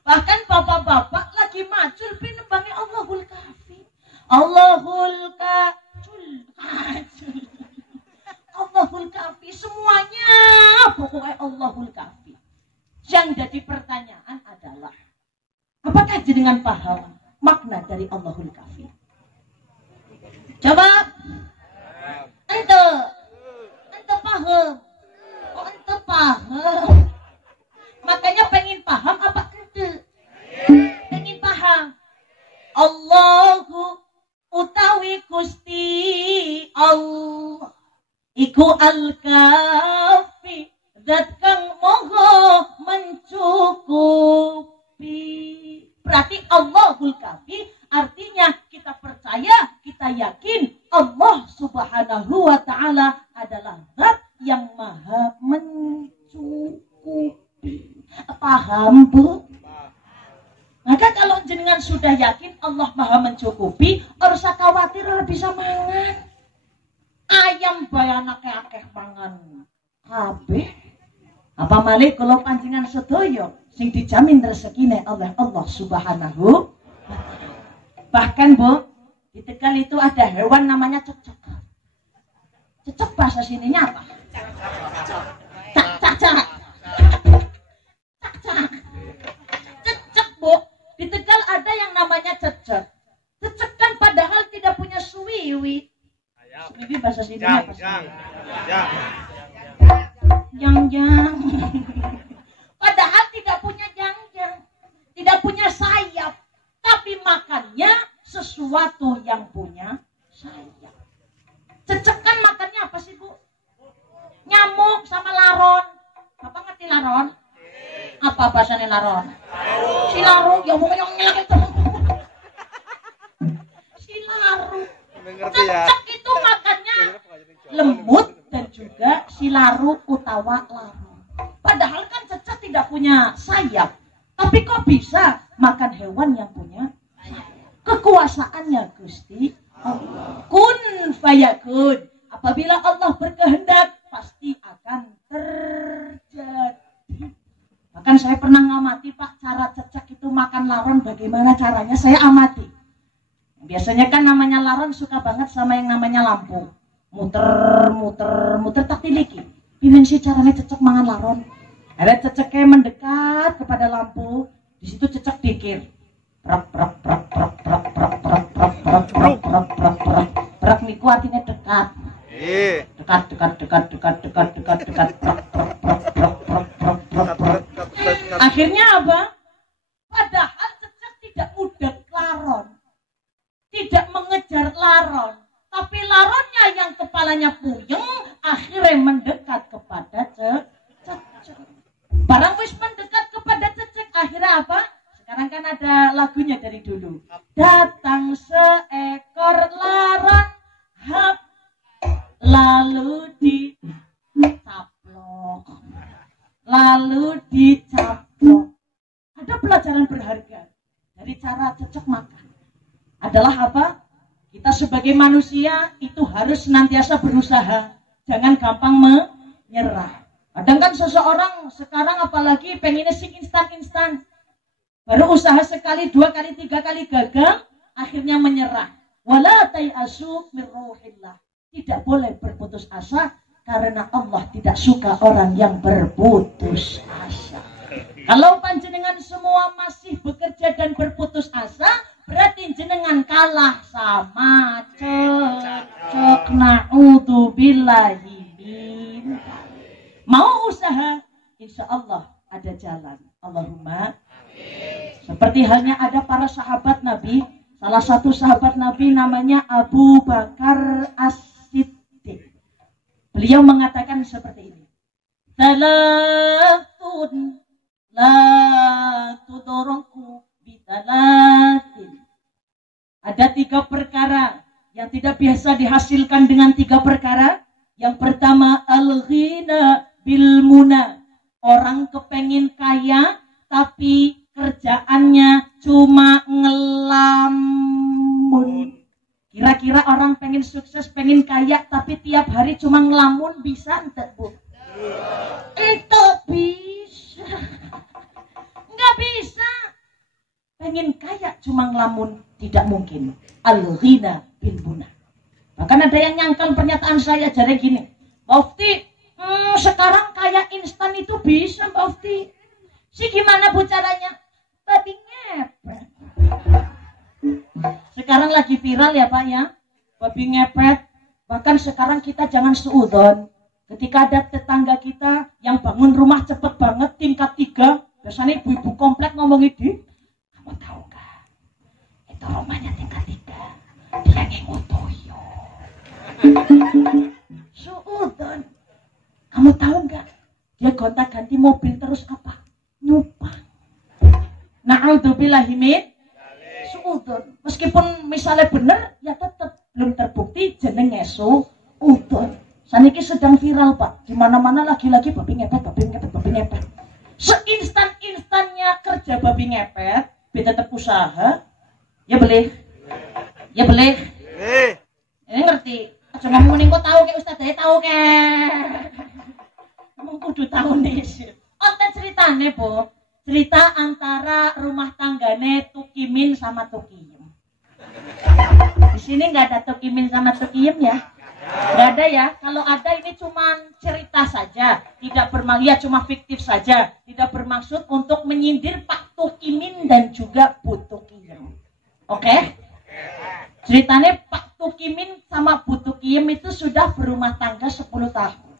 Bahkan bapak-bapak lagi macul pinembangnya Allahul Kafi. Allahul Kacul. Allahul Kafi semuanya pokoknya Allahul Kafi. Yang jadi pertanyaan adalah apakah jenengan paham makna dari Allahul Kafi? Jawab. Ente paham. Oh ente paham. Makanya pengen paham apa ente? Pengen paham. Allahu utawi Gusti Allah iku al-Kafi, zat kang moho mencukupi. Berarti Allahul Kafi artinya kita percaya, kita yakin Allah Subhanahu wa Ta'ala adalah zat yang maha mencukupi. Paham, Bu? Maka kalau jenengan sudah yakin Allah maha mencukupi, ora usah khawatir ora bisa mangan. Ayam bayanake akeh mangan kabeh. Apa malih kalau panjenengan sedaya sing dijamin rezekine oleh Allah Subhanahu. Bahkan Bu, di Tegal itu ada hewan namanya cecek. Cecek bahasa sininya apa? Cak. Cecek Bu, di Tegal ada yang namanya cecek. Cecek kan padahal tidak punya suwiwi. Suwiwi bahasa sininya apa? Jang. Padahal tidak punya jang, tidak punya sayap, tapi sesuatu yang punya sayap. Cecek kan makannya apa sih, Bu? Nyamuk sama laron. Bapak ngerti laron? Apa bahasanya laron? Si laru, ya pokoknya nyelak itu. Si laru. Cecek itu makannya lemut dan juga si laru utawa laru. Padahal kan cecek tidak punya sayap. Tapi kok bisa makan hewan yang punya sayap? Kekuasaannya Gusti Allah. Kun fayakun. Apabila Allah berkehendak, pasti akan terjadi. Bahkan saya pernah ngamati, Pak, cara cecek itu makan laron bagaimana caranya, saya amati. Biasanya kan namanya laron suka banget sama yang namanya lampu. Muter tak tiliki. Pimen sih caranya cecek mangan laron. Ada ceceknya mendekat kepada lampu, di situ cecek dikir. Prak niku artinya dekat. Dekat. Akhirnya apa? Padahal cecek tidak mudah laron, tidak mengejar laron, tapi laronnya yang kepalanya puyeng akhirnya mendekat kepada cecek. Barang wis mendekat kepada cecek, akhirnya apa? Sekarang kan ada lagunya dari dulu. Datang seekor laron, hap, lalu dicaplok. Ada pelajaran berharga dari cara cecek makan. Adalah apa? Kita sebagai manusia itu harus senantiasa berusaha. Jangan gampang menyerah. Kadang kan seseorang sekarang apalagi pengennya sing instan. Baru usaha sekali, 2 kali, 3 kali gagal, akhirnya menyerah. Wala tayasu min ruhillah. Tidak boleh berputus asa karena Allah tidak suka orang yang berputus asa. Kalau panjenengan semua masih bekerja dan berputus asa, berarti jenengan kalah sama cecek. Na'udzubillahi min. Mau usaha, insya Allah ada jalan. Allahumma. Seperti halnya ada para sahabat Nabi. Salah satu sahabat Nabi namanya Abu Bakar As-Siddiq. Beliau mengatakan seperti ini. Salatun la tudoroku bitalatin. Ada 3 perkara yang tidak biasa dihasilkan dengan 3 perkara. Yang pertama, al-ghina bil muna. Orang kepengin kaya tapi kerjaannya cuma ngelamun. Kira-kira orang pengen sukses, pengen kaya tapi tiap hari cuma ngelamun, bisa enggak, Bu? Itu bisa. Enggak bisa. Pengen kaya cuma ngelamun, tidak mungkin. Al-ghina bil muna. Bahkan ada yang nyangkal pernyataan saya jadi gini, Mbak Ufti, sekarang kaya instan itu bisa, Mbak Ufti. Si gimana Bu caranya? Babi ngepet. Sekarang lagi viral ya Pak ya, babi ngepet. Bahkan sekarang kita jangan suudzon. Ketika ada tetangga kita yang bangun rumah cepet banget tingkat 3, biasanya ibu-ibu komplek ngomong ini, kamu tahu nggak? Itu rumahnya tingkat 3, dia ngengutoyo. Suudzon. Kamu tahu nggak? Dia gonta-ganti mobil terus apa? Nyupang. Na'udzubillahi min suudzon. Meskipun misalnya benar, ya tetap belum terbukti jenenge suudzon. Saniki sedang viral Pak. Di mana-mana lagi-lagi babi ngepet. Seinstan-instannya kerja babi ngepet, beda tetap usaha. Ya boleh. Ini ngerti. Aja ngomong ning kok tahu ke Ustaz Daya tahu ke. Ngomong kudu tahu nih. Onten ceritane, Bu. Cerita antara rumah tanggane Tukimin sama Tukiyem. Di sini nggak ada Tukimin sama Tukiyem ya? Nggak ada ya. Kalau ada ini cuma cerita saja, tidak bermaksud, ya cuma fiktif saja, tidak bermaksud untuk menyindir Pak Tukimin dan juga Bu Tukiyem. Oke? Ceritanya Pak Tukimin sama Bu Tukiyem itu sudah berumah tangga 10 tahun.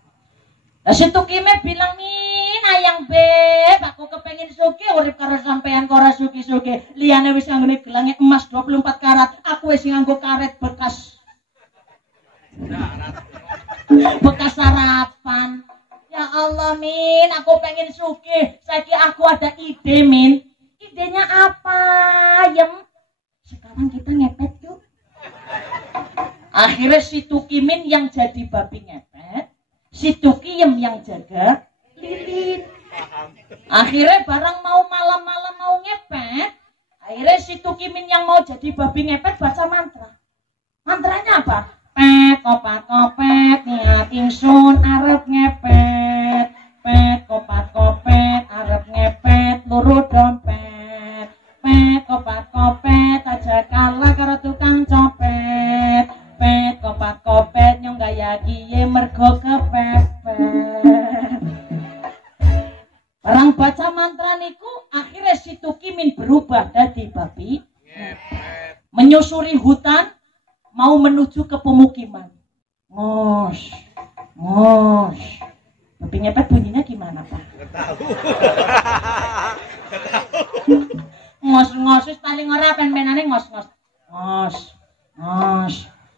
Nah, si Tukime bilang, "Min, ayang beb, aku kepengen suki urip karo sampean karo suki-suki. Liyane wis anggone gelange emas 24 karat, aku wis aku ada ide, Min. Idenya apa, Yem? Sekarang kita ngepet yuk. Akhirnya si Tukimin yang jadi babi ngepet, si Tukiyem yang jaga lilin. Akhirnya barang mau malam-malam mau ngepet, akhirnya si Tukimin yang mau jadi babi ngepet baca mantra. Mantranya apa? Pet kopat kopet niat ingsun arep ngepet. Pet kopat kopet arep ngepet luru dompet. Pet kopat kopet aja kalah karo tukang copet. Pet kopat kopet nyong gaya kiye mergo kepepet. Orang baca mantra niku akhirnya si Tukimin berubah dari babi menyusuri hutan mau menuju ke pemukiman. Ngos, ngos. Babi ngepet bunyinya gimana, Pak? Ngos, ngos. Wis paling ora pen-penane ngos, ngos. Ngos, ngos,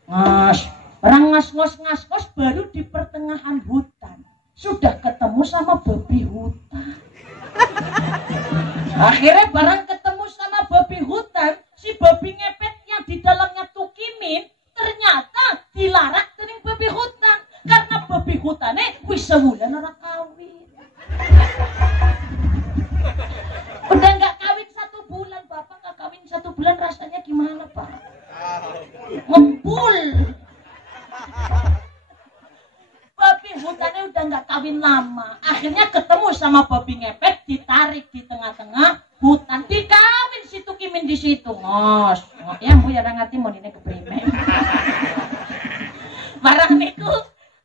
ngos. Orang ngos, ngos, ngos, ngos baru di pertengahan hutan. Sudah ketemu sama babi hutan. Akhirnya barang ketemu sama babi hutan, si babi ngepet yang di dalamnya Tukimin ternyata dilarak dening babi hutan karena babi hutannya wis sewulan ora kawin. Udah nggak kawin 1 bulan, Bapak nggak kawin 1 bulan rasanya gimana, Pak? Ngepul. Babi hutannya udah nggak kawin lama, akhirnya ketemu sama babi ngepet, ditarik di tengah-tengah hutan, dikawin si Tukimin di situ. Ngos, ya bu ya ngati mau ini keprime. Barang niku,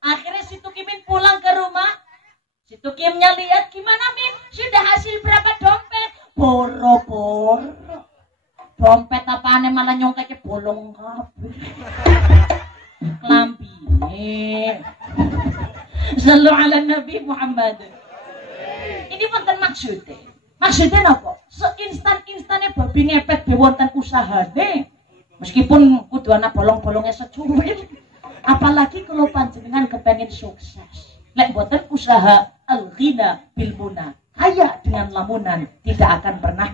akhirnya si Tukimin pulang ke rumah. Si Tukimnya lihat gimana Min, sudah hasil berapa dompet? Boro-boro. Dompet apaan malah nyongkeknya bolong kabeh. Lambine. Sallu ala Nabi Muhammad. Ini wonten maksudnya. Maksudnya apa? Seinstan-instannya babi ngepet be wonten usahane. Meskipun kudu ana bolong-bolongnya secuil. Apalagi kalau panjenengan kepengin sukses. Lek boten usaha al-ghina bil muna. Kaya dengan lamunan tidak akan pernah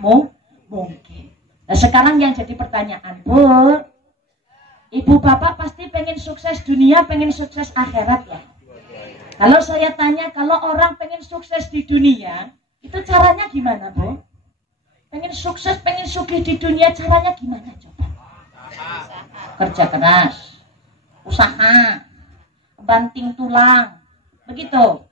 mungkin. Nah sekarang yang jadi pertanyaan, Bu. Ibu bapak pasti pengen sukses dunia, pengen sukses akhirat ya. Kalau saya tanya, kalau orang pengen sukses di dunia, itu caranya gimana, Bu? Pengen sukses, pengen sugih di dunia, caranya gimana coba? Kerja keras, usaha, banting tulang, begitu.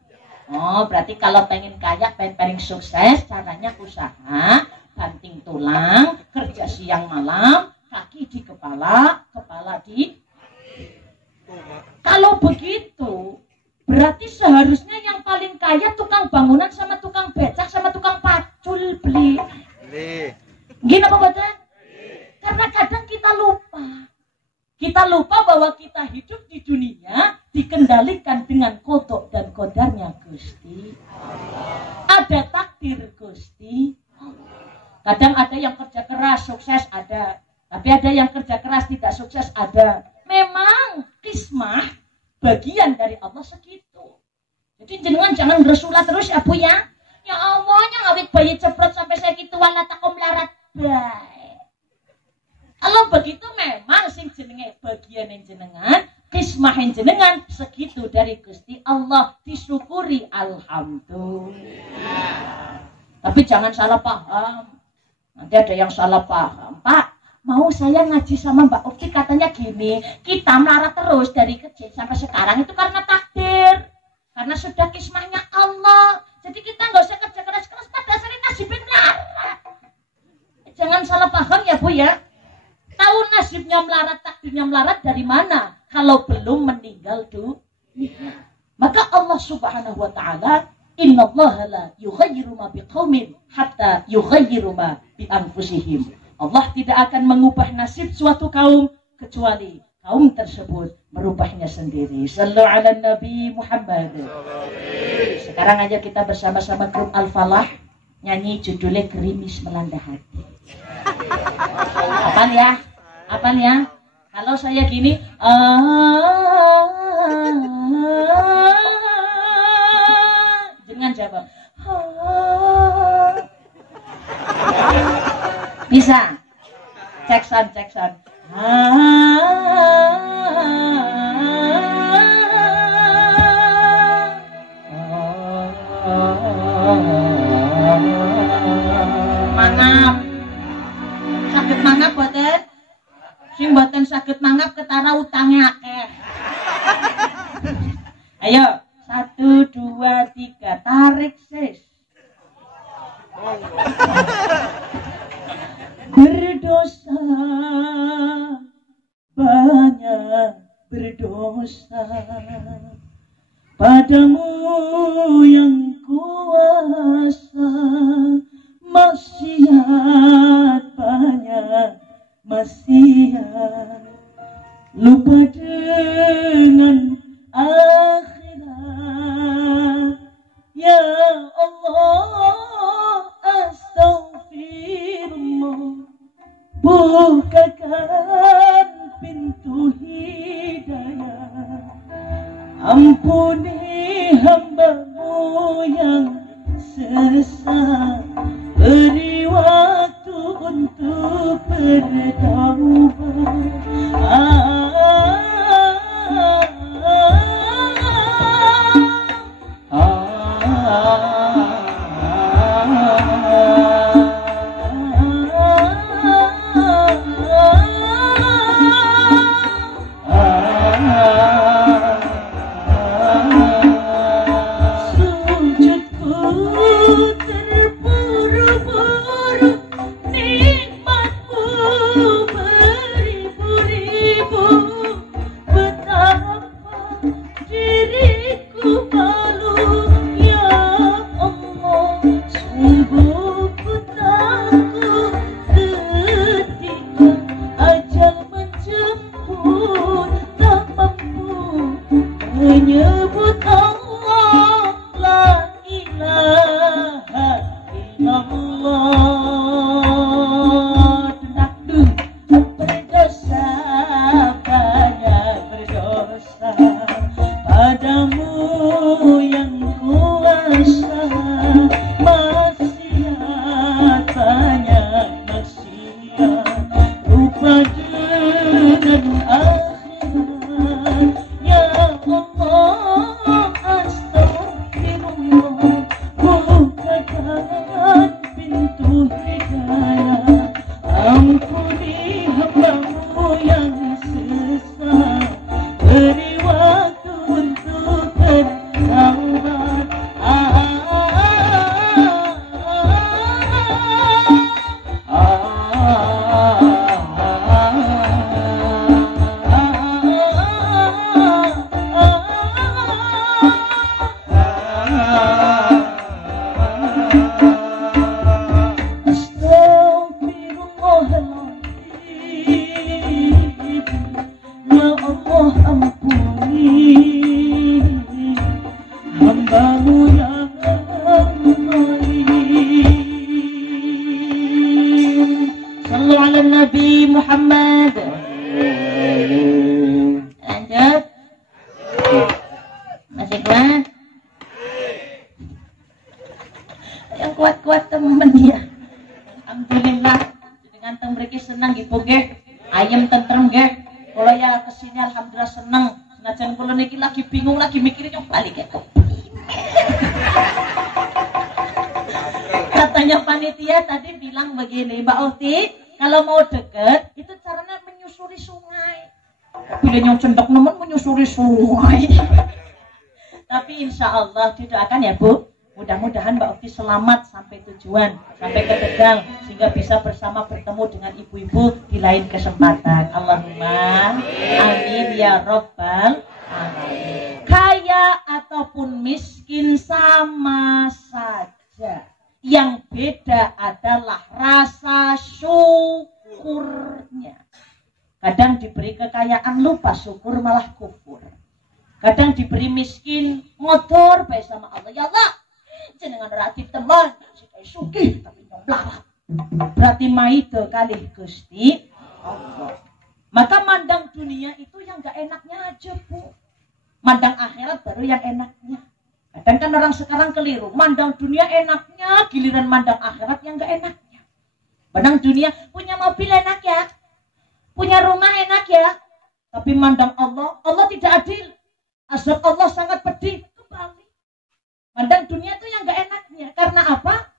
Oh, berarti kalau pengen kaya, pengen sukses, caranya usaha, banting tulang, kerja siang malam, kaki di kepala, kepala di. Kalau begitu, berarti seharusnya yang paling kaya tukang bangunan sama tukang becak sama tukang pacul beli. Gini apa baca? Karena kadang kita lupa. Kita lupa bahwa kita hidup di dunia dikendalikan dengan kodok dan kodarnya Gusti. Ada takdir Gusti. Kadang ada yang kerja keras sukses ada. Tapi ada yang kerja keras tidak sukses ada. Memang kismah bagian dari Allah segitu. Jadi jenengan jangan bersulat terus ya Bu ya. Ya Allah ngawit bayi ceprot sampai saya gitu wala takom larat baik. Kalau begitu memang sing jenenge bagian yang jenengan, kismah yang jenengan segitu dari Gusti Allah, disyukuri alhamdulillah. Tapi jangan salah paham. Nanti ada yang salah paham. Pak, mau saya ngaji sama Mbak Ukti katanya gini, kita melarat terus dari kecil sampai sekarang itu karena takdir, karena sudah kismahnya Allah. Jadi kita nggak usah kerja keras-keras, pada dasarnya nasibnya melarat. Jangan salah paham ya Bu ya. Tahu nasibnya melarat, takdirnya melarat dari mana? Kalau belum meninggal dunia. Maka Allah Subhanahu Wa Taala, Innallaha la yughayyiru ma biqaumin hatta yughayyiru ma bi anfusihim. Allah tidak akan mengubah nasib suatu kaum kecuali kaum tersebut merubahnya sendiri. Sallu ala Nabi Muhammad. Sekarang aja kita bersama-sama grup Al-Falah nyanyi judulnya Gerimis Melanda Hati. Apaan ya? Apaan ya? Kalau saya gini, jangan jawab. Bisa. Cek sound. Mangap. Saged mangap boten? Sing boten saged mangap ketara utange akeh. Ayo, 1 2 3 tarik sis. Berdosa, banyak berdosa padamu yang kuasa, maksiat banyak maksiat, lupa dengan akhirat. Ya Allah, astaghfirullah, bukakan pintu hidayah, ampuni hamba-Mu yang sesat, beri waktu untuk bertaubat. Menyebut Allah, la ilaha illallah. Tenang berdosa, banyak berdosa padamu yang kuasa, maksiat banyak maksiat, lupa dengan akhirat. Ya Allah, astaghfirullah, bukakan pintu hidayah, ampuni hamba-Mu yang sesat, beri waktu untuk bertaubat. Ya Allah, ampuni hamba-Mu yang zalim. Sallu ala Nabi Muhammad. Lanjut. Masih kuat? Yang kuat-kuat temen ya. Alhamdulillah dengan teng mriki senang ibu nggih. Ayem tentrem nggih. Kula ya kesini alhamdulillah seneng. Senajan kula niki lagi bingung, lagi mikirin yang balik ya. Katanya panitia tadi bilang begini, Mbak Oti, kalau mau deket itu caranya menyusuri sungai. Bila yang cendok nemen menyusuri sungai. Tapi insya Allah didoakan ya Bu. Mudah-mudahan Mbak Oti selamat sampai tujuan, sampai ke Tegal, sehingga bisa bersama bertemu dengan ibu-ibu di lain kesempatan. Allahumma amin ya robbal alamin. Kaya ataupun miskin sama saja. Yang beda adalah rasa syukurnya. Kadang diberi kekayaan lupa syukur malah kufur. Kadang diberi miskin ngotor baik sama Allah. Ya Allah, jenengan rati teman, sikai sugih tapi nyomplarat. Berarti maite kali Gusti Allah. Maka mandang dunia itu yang gak enaknya aja Bu. Mandang akhirat baru yang enaknya. Kadang kan orang sekarang keliru, mandang dunia enaknya, giliran mandang akhirat yang gak enaknya. Pandang dunia punya mobil enak ya, punya rumah enak ya, tapi mandang Allah, Allah tidak adil. Azab Allah sangat pedih. Kembali. Mandang dunia itu yang gak enaknya. Karena apa?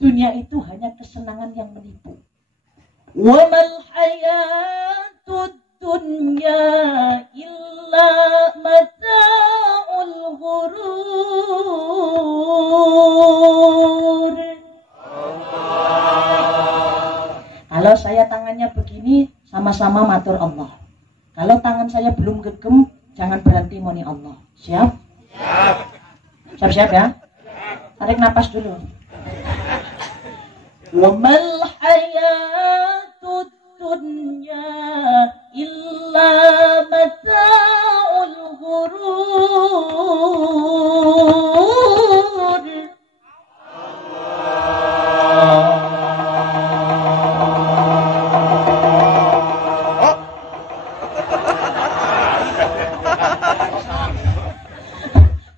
Dunia itu hanya kesenangan yang menipu. Wa mal hayatud dunya illa mata'ul ghurur. Kalau saya tangannya begini, sama-sama matur Allah. Kalau tangan saya belum gegem, jangan berhenti moni Allah. Siap? Siap. Siap-siap ya? Tarik napas dulu. Wa mal hayatud dunya illa mata'ul ghurur.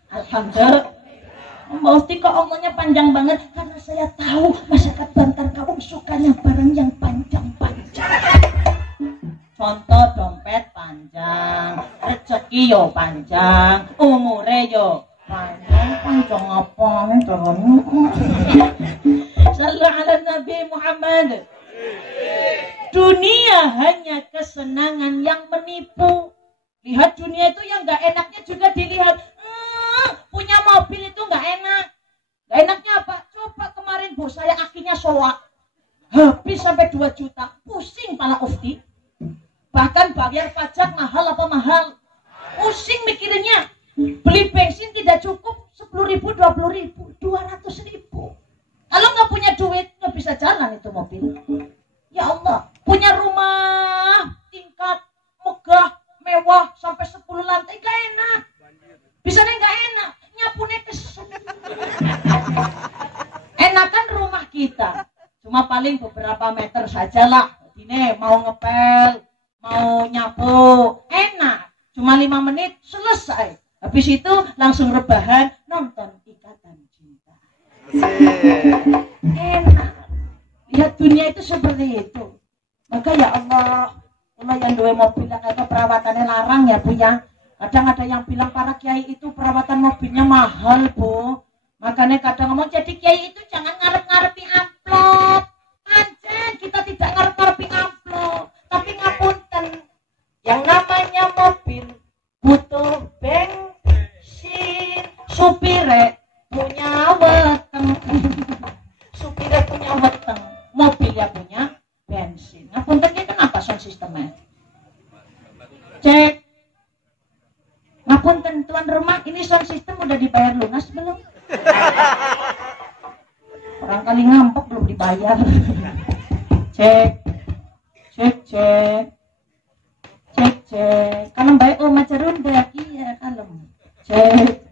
Alhamdulillah. Mesti kok omongnya panjang banget karena saya tahu masyarakat Bantar kaum sukanya barang yang panjang-panjang. Contoh dompet panjang, rezeki yo panjang, umure yo panjang apa nih turun. Sallallahu ala Nabi Muhammad. Dunia hanya kesenangan yang menipu. Lihat dunia itu yang gak enaknya juga dilihat. Punya mobil itu gak enak. Gak enaknya apa? Coba kemarin bos saya akinya soak. Habis sampai 2 juta. Pusing pala ufti. Bahkan bayar pajak mahal apa mahal. Pusing mikirinnya. Beli bensin tidak cukup 10.000, 20.000, 200.000. Kalau gak punya duit gak bisa jalan itu mobil. Ya Allah. Punya rumah tingkat megah, mewah sampai 10 lantai gak enak. Bisa nih gak enak, nyapunya kesel. Enakan rumah kita, cuma paling beberapa meter sajalah. Ini mau ngepel, mau nyapu, enak. Cuma 5 menit selesai. Habis itu langsung rebahan nonton Ikatan Cinta. Enak. Lihat dunia itu seperti itu. Maka ya Allah, kalau yang dua mobil kayak perawatannya larang ya Bu ya. Kadang ada yang bilang para kiai itu perawatan mobilnya mahal Bu. Makanya kadang ngomong jadi kiai itu jangan ngarep-ngarepi amplop. Anjir, kita tidak ngarep-ngarepi amplop. Tapi ngapunten, yang namanya mobil butuh bensin. Supire punya weteng. Supire punya weteng. Mobilnya punya bensin. Ngapunten ini kenapa sound sistemnya? Cek. Ngapunten tuan rumah, ini sound system udah dibayar lunas belum? Orang kali ngampek belum dibayar. Cek. Cek, cek. Cek, cek. Kalem baik oh macarunda. Iya, kalem. Cek.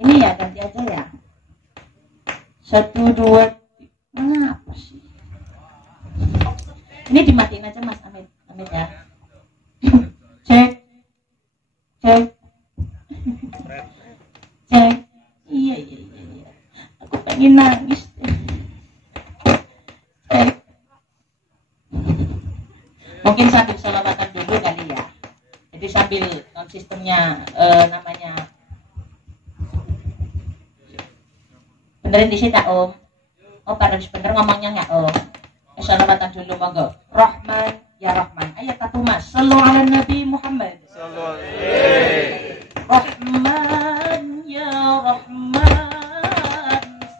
Ini ya ganti aja ya. 1, 2. Ngapa sih? Ini dimatiin aja Mas Amit. Amit ya. Cek. Cek. Cek. Iya. Aku pengen nangis. Cek. Mungkin sambil sholawatan dulu kali ya. Jadi sambil sistemnya namanya benerin di sini Om. Oh pada bener ngomongnya nggak Om. Sholawatan dulu monggo. Rahman ya Rahman. Ayat 1 Mas. Sallallahu ala Nabi Muhammad. Sallallahu alaihi. Rahman ya Rahman.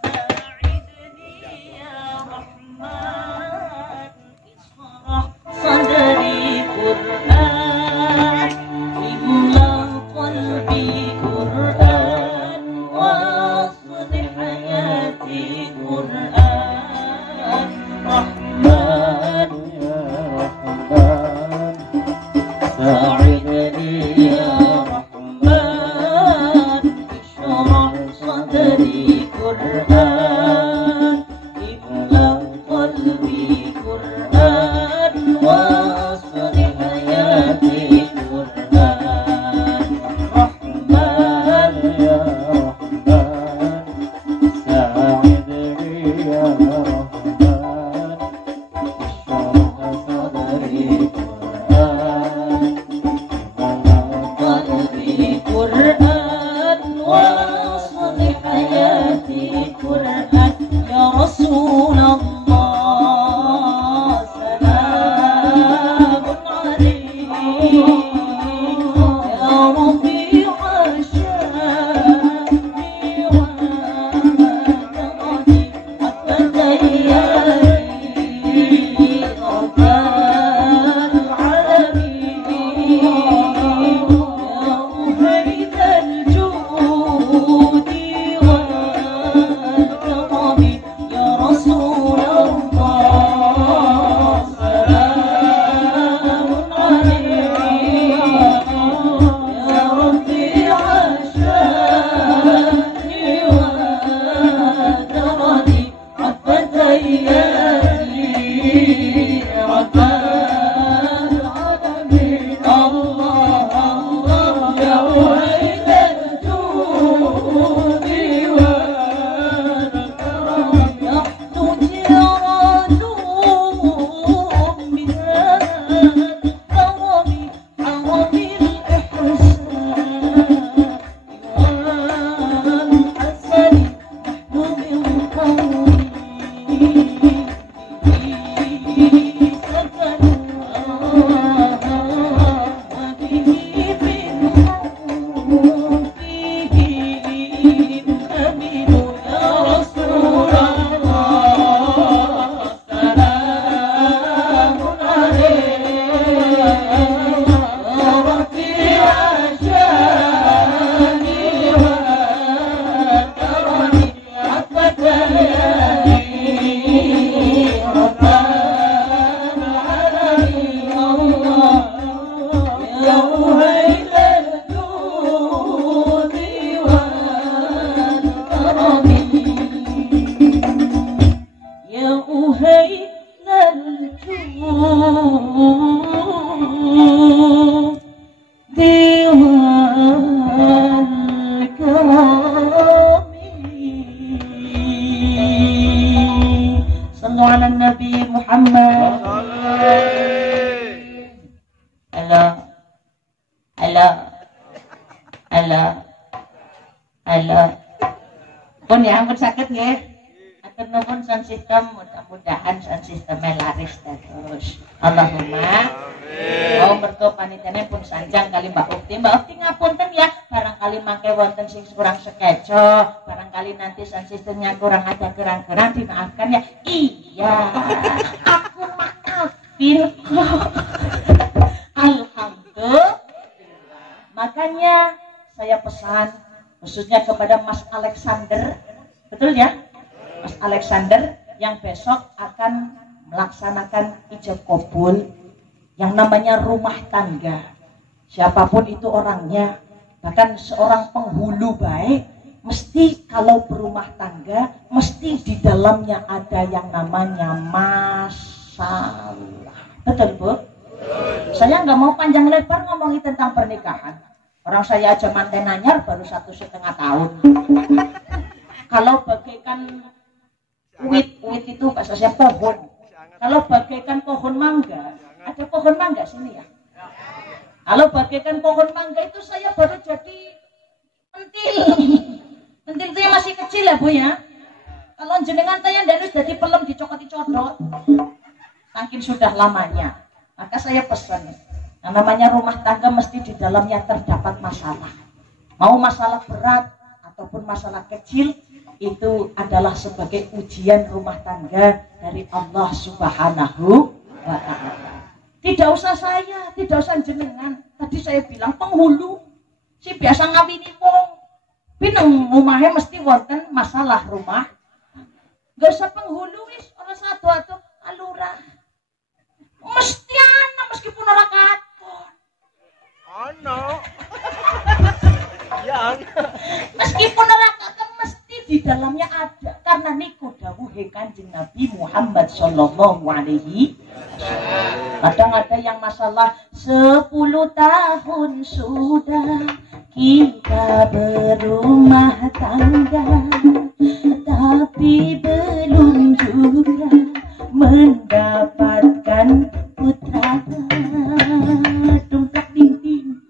Sa'idni ya Rahman. Ishrah sadri Qur'an. Imla qalbi Qur'an. Waslih hayati Qur'an. Rahman ya Rahman. Sa'idni ya Pun ya, pun sakit nggih. Atur nuwun sound system, mudah-mudahan sound sistemnya laris terus. Allahumma. Amin. Oh, mergo panitiane pun sanjang kali Mbak Ukti. Mbak Ukti ngapunten ya, barangkali mangke wonten sing kurang sekeco, barangkali nanti sound sistemnya kurang ada kurang-kurang dimaafkan ya. Iya. Aku maafin kok. Alhamdulillah. Makanya saya pesan khususnya kepada Mas Alexander, betul ya? Mas Alexander yang besok akan melaksanakan ijab kabul yang namanya rumah tangga. Siapapun itu orangnya, bahkan seorang penghulu baik, mesti kalau berumah tangga, mesti di dalamnya ada yang namanya masalah. Betul Bu? Saya nggak mau panjang lebar ngomongin tentang pernikahan. Orang saya aja manten anyar baru 1,5 tahun. Kalau bagaikan uwit itu bahasa saya pohon. Kalau bagaikan pohon mangga, ada pohon mangga sini ya. Kalau bagaikan pohon mangga itu saya baru jadi pentil. Pentil itu yang masih kecil ya Bu ya. Kalau jenengan tanya dan jadi pelem dicokot-codot. Saking sudah lamanya. Maka saya pesan. Yang namanya rumah tangga mesti di dalamnya terdapat masalah. Mau masalah berat ataupun masalah kecil, itu adalah sebagai ujian rumah tangga dari Allah Subhanahu wa Ta'ala. Tidak usah saya, tidak usah jenengan. Tadi saya bilang penghulu, si biasa ngawini wong. Bineng omahe mesti wonten masalah rumah. Gak usah penghulu wis, orang satu atau alurah. Mesti ana meskipun ora katon. Ono. Ya. Meskipun ora katon mesti di dalamnya ada karena niku dawuhe Kanjeng Nabi Muhammad sallallahu alaihi wasallam. Kadang ada yang masalah 10 tahun sudah kita berumah tangga tapi belum juga mendapatkan putra. Dungkak dinding.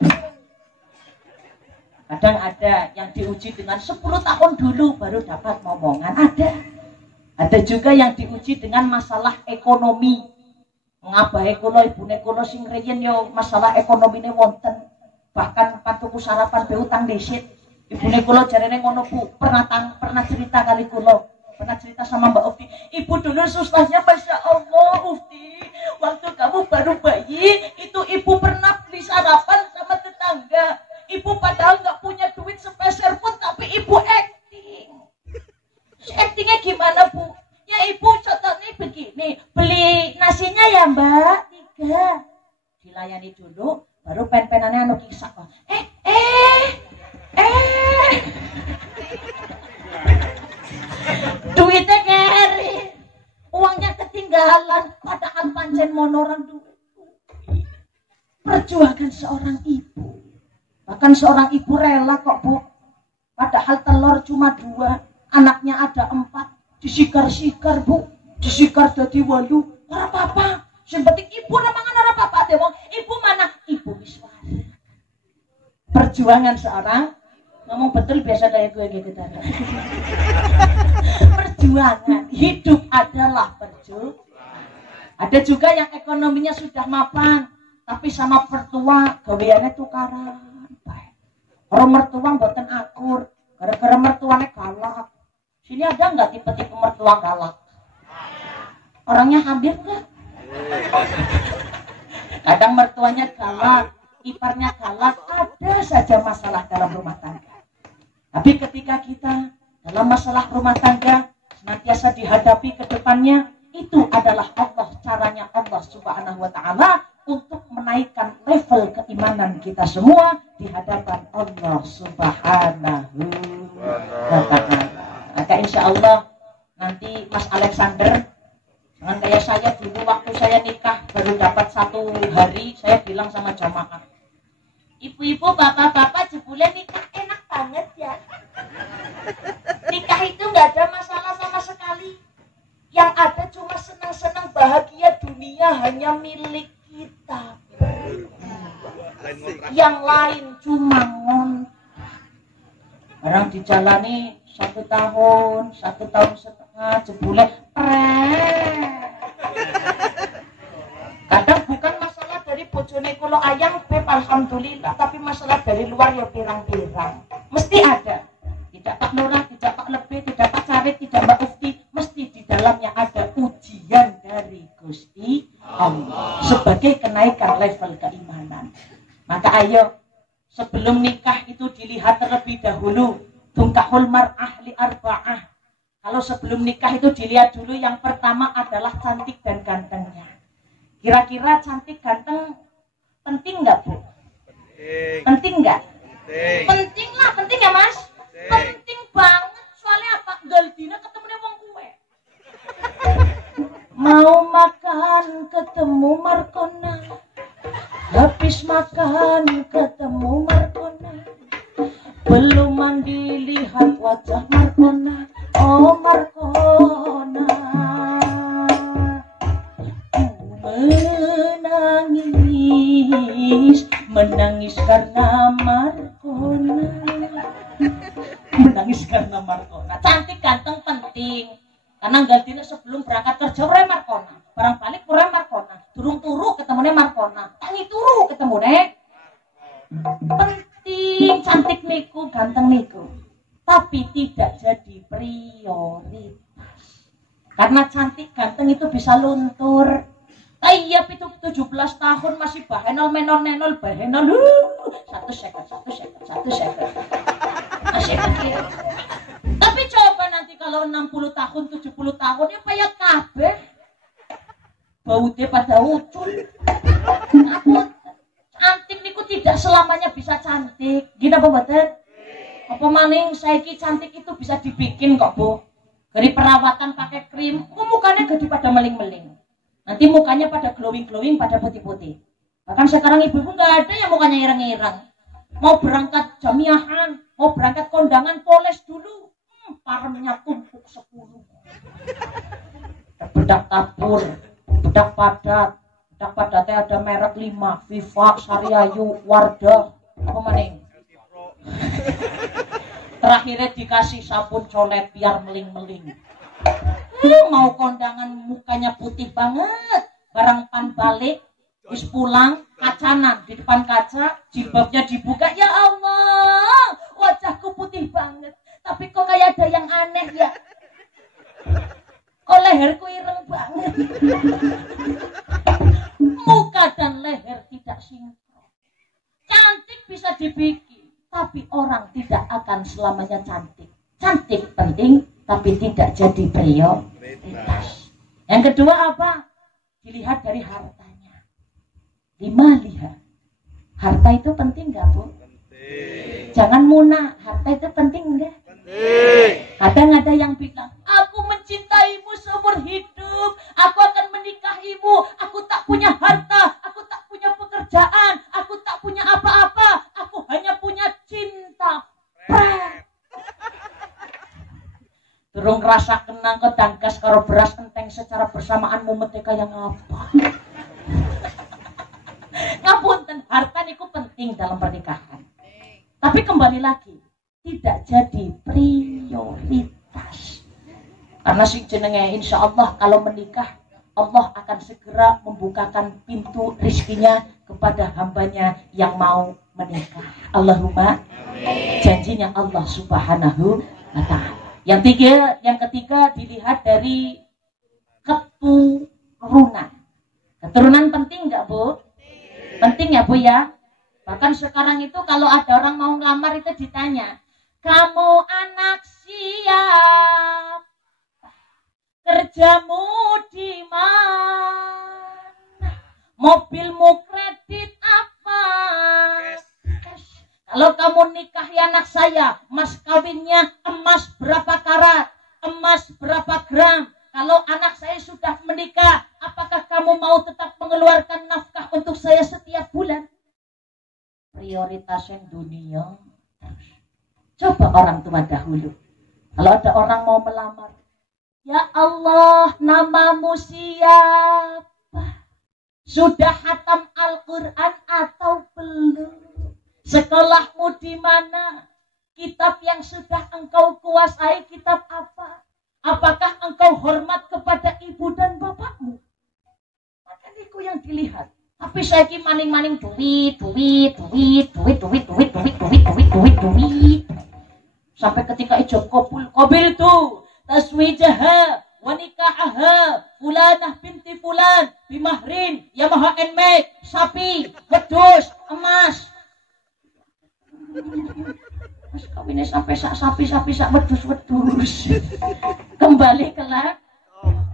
Kadang ada yang diuji dengan 10 tahun dulu baru dapat momongan. Ada juga yang diuji dengan masalah ekonomi. Ngabahe kula ibune kula sing riyen yo masalah ekonomine wonten. Bahkan pantuku sarapan be utang disit. Ibune kula jarene ngono Bu, pernah cerita kali kula. Pernah cerita sama Mbak Ufti, ibu dulu susahnya Masya Allah Ufti, waktu kamu baru bayi itu ibu pernah beli sarapan sama tetangga, ibu padahal nggak punya duit sepeser pun tapi ibu acting. Actingnya gimana Bu? Ya ibu contohnya begini, beli nasinya ya Mbak 3, dilayani dulu baru pen-penannya anu kisah. Duitnya keri uangnya ketinggalan, padahal pancen monoran duit. Perjuangan seorang ibu. Bahkan seorang ibu rela kok, Bu. Padahal telur cuma 2, anaknya ada 4. Disikar-sikar, Bu. Disikar jadi 8. Ora apa-apa. Sing penting ibu nemangan ora apa-apa. Ibu mana? Ibu Wiswara. Perjuangan seorang, ngomong betul biasa kayak gue gitu. Perjuangan. Hidup adalah perjuangan. Ada juga yang ekonominya sudah mapan, tapi sama mertua gaweane tukaran. Orang mertua mboten akur, gara-gara mertuanya galak. Sini ada nggak tipe-tipe mertua galak? Orangnya hampir nggak? Kadang mertuanya galak, iparnya galak, ada saja masalah dalam rumah tangga. Tapi ketika kita dalam masalah rumah tangga senantiasa dihadapi ke depannya, itu adalah Allah, caranya Allah Subhanahu wa Ta'ala untuk menaikkan level keimanan kita semua di hadapan Allah Subhanahu wa Ta'ala. Maka insya Allah nanti Mas Alexander, jangan kayak saya dulu waktu saya nikah baru dapat 1 hari, saya bilang sama jamaah, ibu-ibu, bapak-bapak, jebule nikah enak banget ya. Nikah itu nggak ada masalah sama sekali. Yang ada cuma senang-senang, bahagia, dunia hanya milik kita. Yang lain cuma ngontrak. Orang dijalani 1 tahun, 1 tahun setengah, jebule kadang bukan masalah dari bojone kalau ayang beb alhamdulillah, tapi masalah dari luar ya pirang-pirang. Mesti ada. Tidak Pak Lurah, tidak Pak Lebih, tidak Pak Carit, tidak Mbak Ufti, mesti di dalamnya ada ujian dari Gusti Allah sebagai kenaikan level keimanan. Maka ayo, sebelum nikah itu dilihat terlebih dahulu. Tungkahul mar'ah li arba'ah. Kalau sebelum nikah itu dilihat dulu, yang pertama adalah cantik dan gantengnya. Kira-kira cantik ganteng penting nggak, Bu? Penting nggak? Penting lah, penting ya Mas? Penting banget. Soalnya apa? Galdina ketemunya wong kue. Mau makan ketemu Markona, habis makan ketemu Markona, belum mandi lihat wajah Markona. Oh Markona, menangis karena Markona, menangis karena Markona. Cantik ganteng penting, karena Galdina sebelum berangkat kerja ora Markona, barang balik ora Markona, durung turu ketemunya Markona, tangi turu ketemunya. Penting cantik niku, ganteng niku, tapi tidak jadi prioritas. Karena cantik ganteng itu bisa luntur. Iya, itu 17 tahun masih bahenol menol bahenol. 1 second. Masih kecil. Tapi coba nanti kalau 60 tahun, 70 tahun ya payah kabeh. Bautnya pada ucul. Aku cantik niku tidak selamanya bisa cantik. Gini apa betul? Apa maning saiki cantik itu bisa dibikin kok, Bu. Dari perawatan pakai krim, mukanya gede pada meling-meling. Nanti mukanya pada glowing-glowing, pada putih-putih. Bahkan sekarang ibu-ibu nggak ada yang mukanya ireng-ireng. Mau berangkat jamiahan, mau berangkat kondangan, poles dulu. Paremnya tumpuk 10. Bedak tabur, bedak padat. Bedak padatnya ada merek 5, Viva, Sariayu, Wardah. Apa maning? Terakhirnya dikasih sabun colet biar meling-meling. Mau kondangan mukanya putih banget, barang pan balik, wis pulang, kacanan di depan kaca, jilbabnya dibuka, ya Allah, wajahku putih banget, tapi kok kayak ada yang aneh ya, kok leherku ireng banget, muka dan leher tidak sinkron. Cantik bisa dibikin, tapi orang tidak akan selamanya cantik. Cantik penting, tapi tidak jadi prioritas. Yang kedua apa? Dilihat dari hartanya. 5, lihat. Harta itu penting nggak, Bu? Penting. Jangan munah. Harta itu penting nggak? Penting. Kadang ada yang bilang, aku mencintaimu seumur hidup, rasa kenang ketangkas karo beras enteng secara bersamaan mumet kaya ngapa. Ngapunten, harta niku penting dalam pernikahan. Tapi kembali lagi, tidak jadi prioritas. Karena sing jenenge insya Allah kalau menikah, Allah akan segera membukakan pintu rizkinya kepada hambanya yang mau menikah. Allahumma amin. Janjinya Allah Subhanahu wa ta'ala. Yang ketiga dilihat dari keturunan. Keturunan penting nggak Bu? Penting ya Bu ya. Bahkan sekarang itu kalau ada orang mau ngelamar itu ditanya, kamu anak siapa? Kerjamu di mana? Mobilmu kredit apa? Kalau kamu nikahi anak saya, mas kawinnya emas berapa karat? Emas berapa gram? Kalau anak saya sudah menikah, apakah kamu mau tetap mengeluarkan nafkah untuk saya setiap bulan? Prioritasnya dunia. Coba orang tua dahulu. Kalau ada orang mau melamar, ya Allah, namamu siapa? Sudah hatam Al-Quran atau belum? Sekolahmu di mana? Kitab yang sudah engkau kuasai kitab apa? Apakah engkau hormat kepada ibu dan bapakmu? Maka itu yang dilihat. Tapi saya ki maning-maning duit. Sampai ketika ijab qabil itu taswijaha wa nikahaha fulanah binti fulan bimahrin Yamaha NMAX sapi wedhus emas. Mas kawinnya sampai sapi sak wedhus. Kembali ke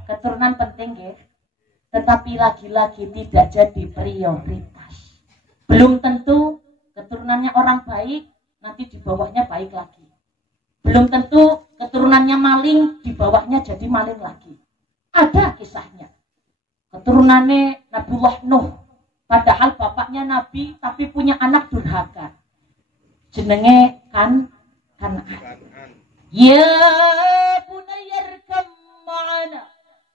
keturunan penting ya. Tetapi lagi-lagi tidak jadi prioritas. Belum tentu keturunannya orang baik nanti di bawahnya baik lagi. Belum tentu keturunannya maling, di bawahnya jadi maling lagi. Ada kisahnya. Keturunannya Nabiullah Nuh. Padahal bapaknya Nabi, tapi punya anak durhaka. Jenenge Kan'an. Ya bunayyarkam ma'ana.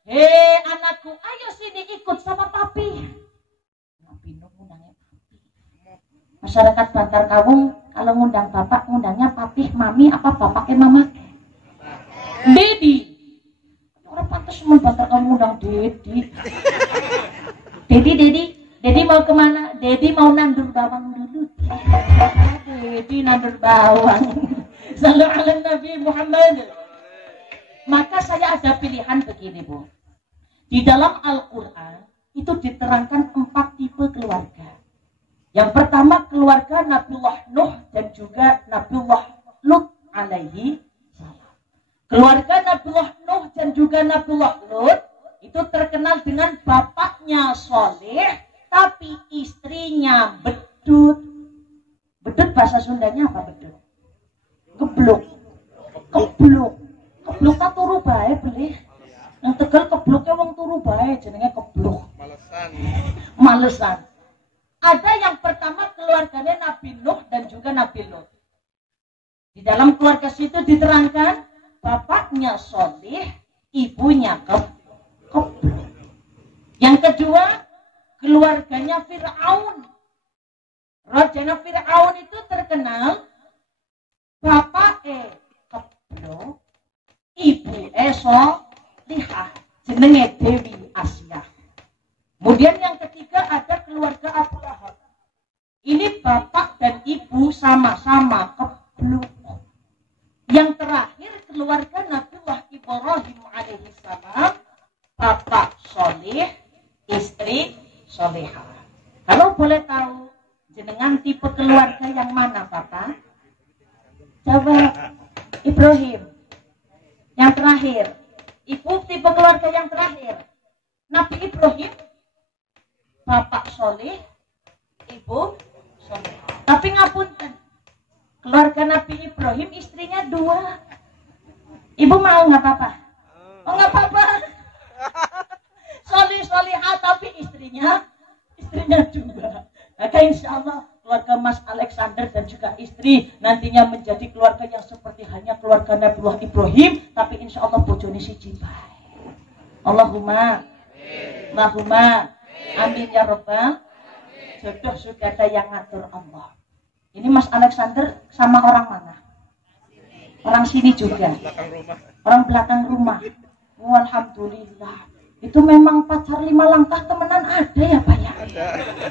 Hei anakku, ayo sini ikut sama papi. Nabi Nuh ngundangnya papi. Masyarakat Bantar Kawung kalau ngundang bapak, ngundangnya papi, mami, apa bapaknya mama? Dedi. Orang pantas semua Bantar Kawung ngundang Dedi. Dedi mau kemana? Dedi mau nandur bawang dulu. Dedi nandur bawang. Sallu ala Nabi Muhammad. Maka saya ada pilihan begini Bu. Di dalam Al-Quran itu diterangkan 4 tipe keluarga. Yang pertama keluarga Nabiullah Nuh dan juga Nabiullah Lut alaihi salam. Keluarga Nabiullah Nuh dan juga Nabiullah Lut itu terkenal dengan bapaknya soleh tapi istrinya bedut. Bedut bahasa Sundanya apa bedut? Kebluk. Kebluk kan turu bae beli. Yang Tegal kebluknya wong turu bae jenenge kebluk. Malesan. Ada yang pertama keluarganya Nabi Nuh dan juga Nabi Lut. Di dalam keluarga situ diterangkan bapaknya soleh, ibunya kebluk. Yang kedua keluarganya Fir'aun. Rajanya Fir'aun itu terkenal bapaknya kebluk, ibu solihah, jenenge Dewi Asia. Kemudian yang ketiga ada keluarga Abu Lahab. Ini bapak dan ibu sama-sama kebluk. Yang terakhir keluarga Nabiullah Ibrahim alaihissalam, bapak solih, istri solihah. Kalau boleh tahu jenengan tipe keluarga yang mana Bapak? Jawab. Ibrahim. Yang terakhir. Ibu tipe keluarga yang terakhir. Nabi Ibrahim, bapak soleh, ibu soleh. Tapi ngapunten, keluarga Nabi Ibrahim istrinya 2. Ibu mau nggak apa-apa? Oh nggak apa-apa. Solihah tapi istrinya 2. Maka insya Allah keluarga Mas Alexander dan juga istri nantinya menjadi keluarga yang seperti hanya keluarga Nabiullah Ibrahim tapi insya Allah bojone siji bae. Allahumma amin ya robbal. Jodoh sudah ada yang ngatur Allah. Ini Mas Alexander sama orang mana? Orang sini juga. Orang belakang rumah. Alhamdulillah. Itu memang pacar 5 langkah temenan ada ya Pak ya?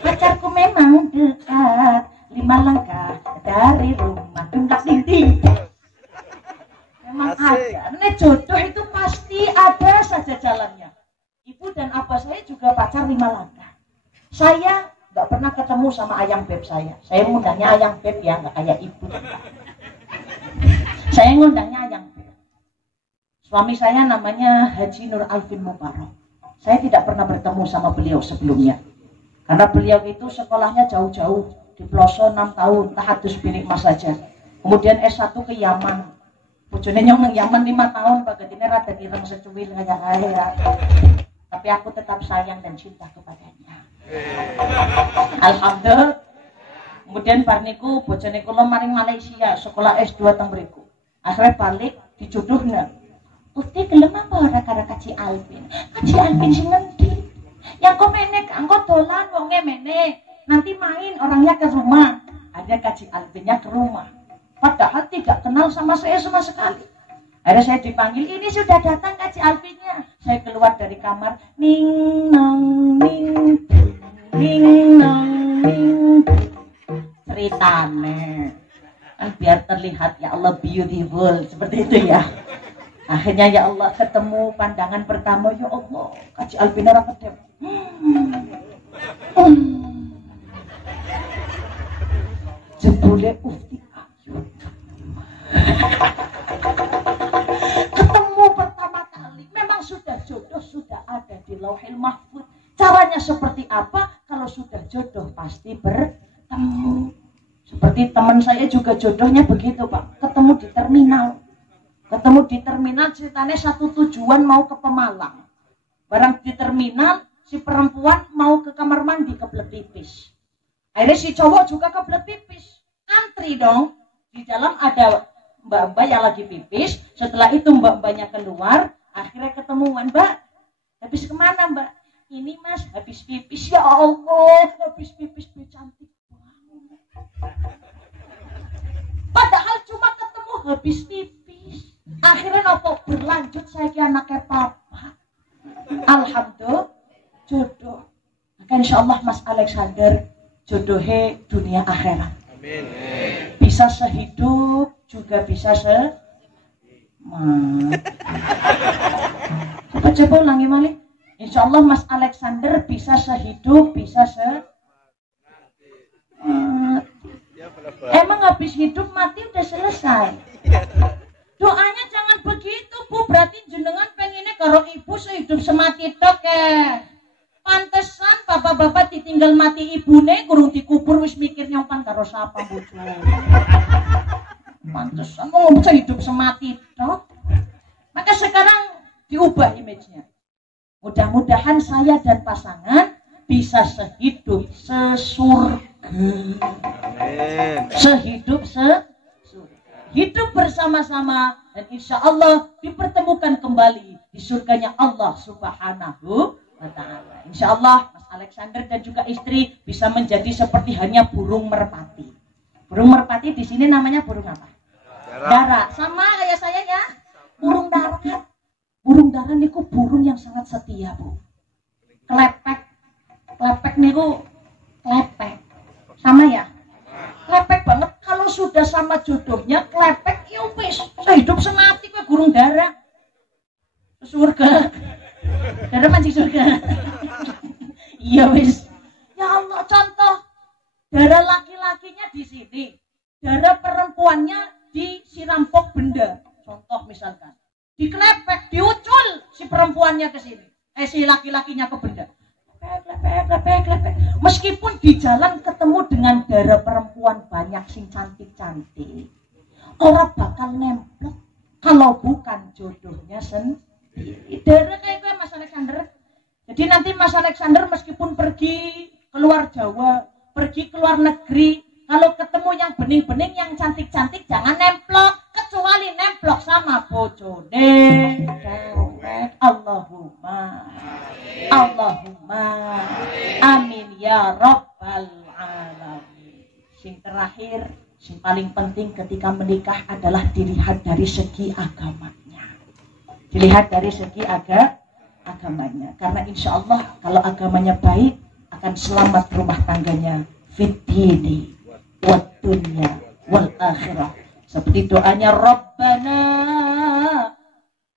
Pacarku memang dekat 5 langkah dari rumah. Ding. Memang ada. Nek jodoh itu pasti ada saja jalannya. Ibu dan abah saya juga pacar 5 langkah. Saya nggak pernah ketemu sama ayang beb saya. Saya ngundangnya ayang beb ya, nggak kayak ibu. Saya ngundangnya ayang beb. Suami saya namanya Haji Nur Alvin Mubarak. Saya tidak pernah bertemu sama beliau sebelumnya. Karena beliau itu sekolahnya jauh-jauh. Di Ploso 6 tahun, tahadus bilik mas saja. Kemudian S1 ke Yaman. Bojone nyong Yaman 5 tahun, bagetine rada ireng secuil kayak saya. Tapi aku tetap sayang dan cinta kepadanya. Alhamdulillah. Kemudian bar niku bojone kula maring Malaysia, sekolah S2 teng mriku. Akhirnya balik dijodohna. Uti gelem apa ora karo Kaji Alvin? Kaji Alvin sing ngendi? Yang kok menek angko dolan wonge menek. Nanti main orangnya ke rumah. Ada Kaji Alvinnya ke rumah. Padahal tidak kenal sama saya sama sekali. Akhirnya saya dipanggil, ini sudah datang Kaji Alvinnya. Saya keluar dari kamar, ning nong ning ning nong ning. Ceritane kan biar terlihat ya Allah beautiful seperti itu ya. Akhirnya ya Allah ketemu pandangan pertama, ya Allah Kaji Alvin orang kedep. Jebule Ufti Ayu. Ketemu pertama kali, memang sudah jodoh sudah ada di Lauhil Mahfuz. Caranya seperti apa? Kalau sudah jodoh pasti bertemu. Seperti teman saya juga jodohnya begitu Pak, ketemu di terminal. Ketemu di terminal ceritanya satu tujuan mau ke Pemalang. Barang di terminal si perempuan mau ke kamar mandi kebelet pipis. Akhirnya si cowok juga kebelet pipis. Antri dong. Di dalam ada mbak-mbak yang lagi pipis. Setelah itu mbak-mbaknya keluar. Akhirnya ketemuan, Mbak. Habis kemana Mbak? Ini Mas habis pipis. Ya Allah, habis pipis cantik banget. Padahal cuma ketemu habis pipis. Akhirnya nopo berlanjut saya ke anaknya papa. Alhamdulillah jodoh. Maka insya Allah Mas Alexander jodohnya dunia akhirat. Amin. Bisa sehidup juga bisa coba ulangi malih. Insya Allah Mas Alexander bisa sehidup bisa emang habis hidup mati udah selesai. Doanya jangan begitu Bu, berarti jenengan pengennya karo ibu sehidup semati tok pantesan bapak-bapak ditinggal mati ibune kurung dikubur wis mikir nyompan karo sapa bojo. Pantesan mau sehidup semati tok. Maka sekarang diubah image-nya. Mudah-mudahan saya dan pasangan bisa sehidup sesurga. Amin. Sehidup hidup bersama-sama dan insya Allah dipertemukan kembali di surganya Allah Subhanahu wa Ta'ala. Insya Allah Mas Alexander dan juga istri bisa menjadi seperti hanya burung merpati. Burung merpati di sini namanya burung apa? Dara. Sama kayak saya ya. Burung dara. Burung dara niku burung yang sangat setia Bu. Klepek niku klepek. Sama ya? Klepek banget. Kalau sudah sama jodohnya klepek ya wis sehidup semati kowe burung dara. Surga. Dara mancing surga. Iya wis. Ya Allah, contoh dara laki-lakinya di sini, dara perempuannya di si rampok benda. Contoh misalkan, diklepek, diucul si perempuannya ke sini, si laki-lakinya ke benda. Lepek. Meskipun di jalan ketemu dengan dara perempuan banyak sing cantik-cantik, orang bakal nemplok kalau bukan jodohnya sendiri. Dara kayak gue Mas Alexander. Jadi nanti Mas Alexander meskipun pergi keluar Jawa, pergi keluar negeri, kalau ketemu yang bening-bening, yang cantik-cantik, jangan nemplok. Kecuali kecuali nemplok sama bojone. Allahumma amin ya rabbal alamin. Sing terakhir, sing paling penting ketika menikah adalah dilihat dari segi agamanya. Dilihat dari segi agamanya. Karena insya Allah kalau agamanya baik akan selamat rumah tangganya. Fitini wad dunya wal akhirah. Seperti doanya Rabbana.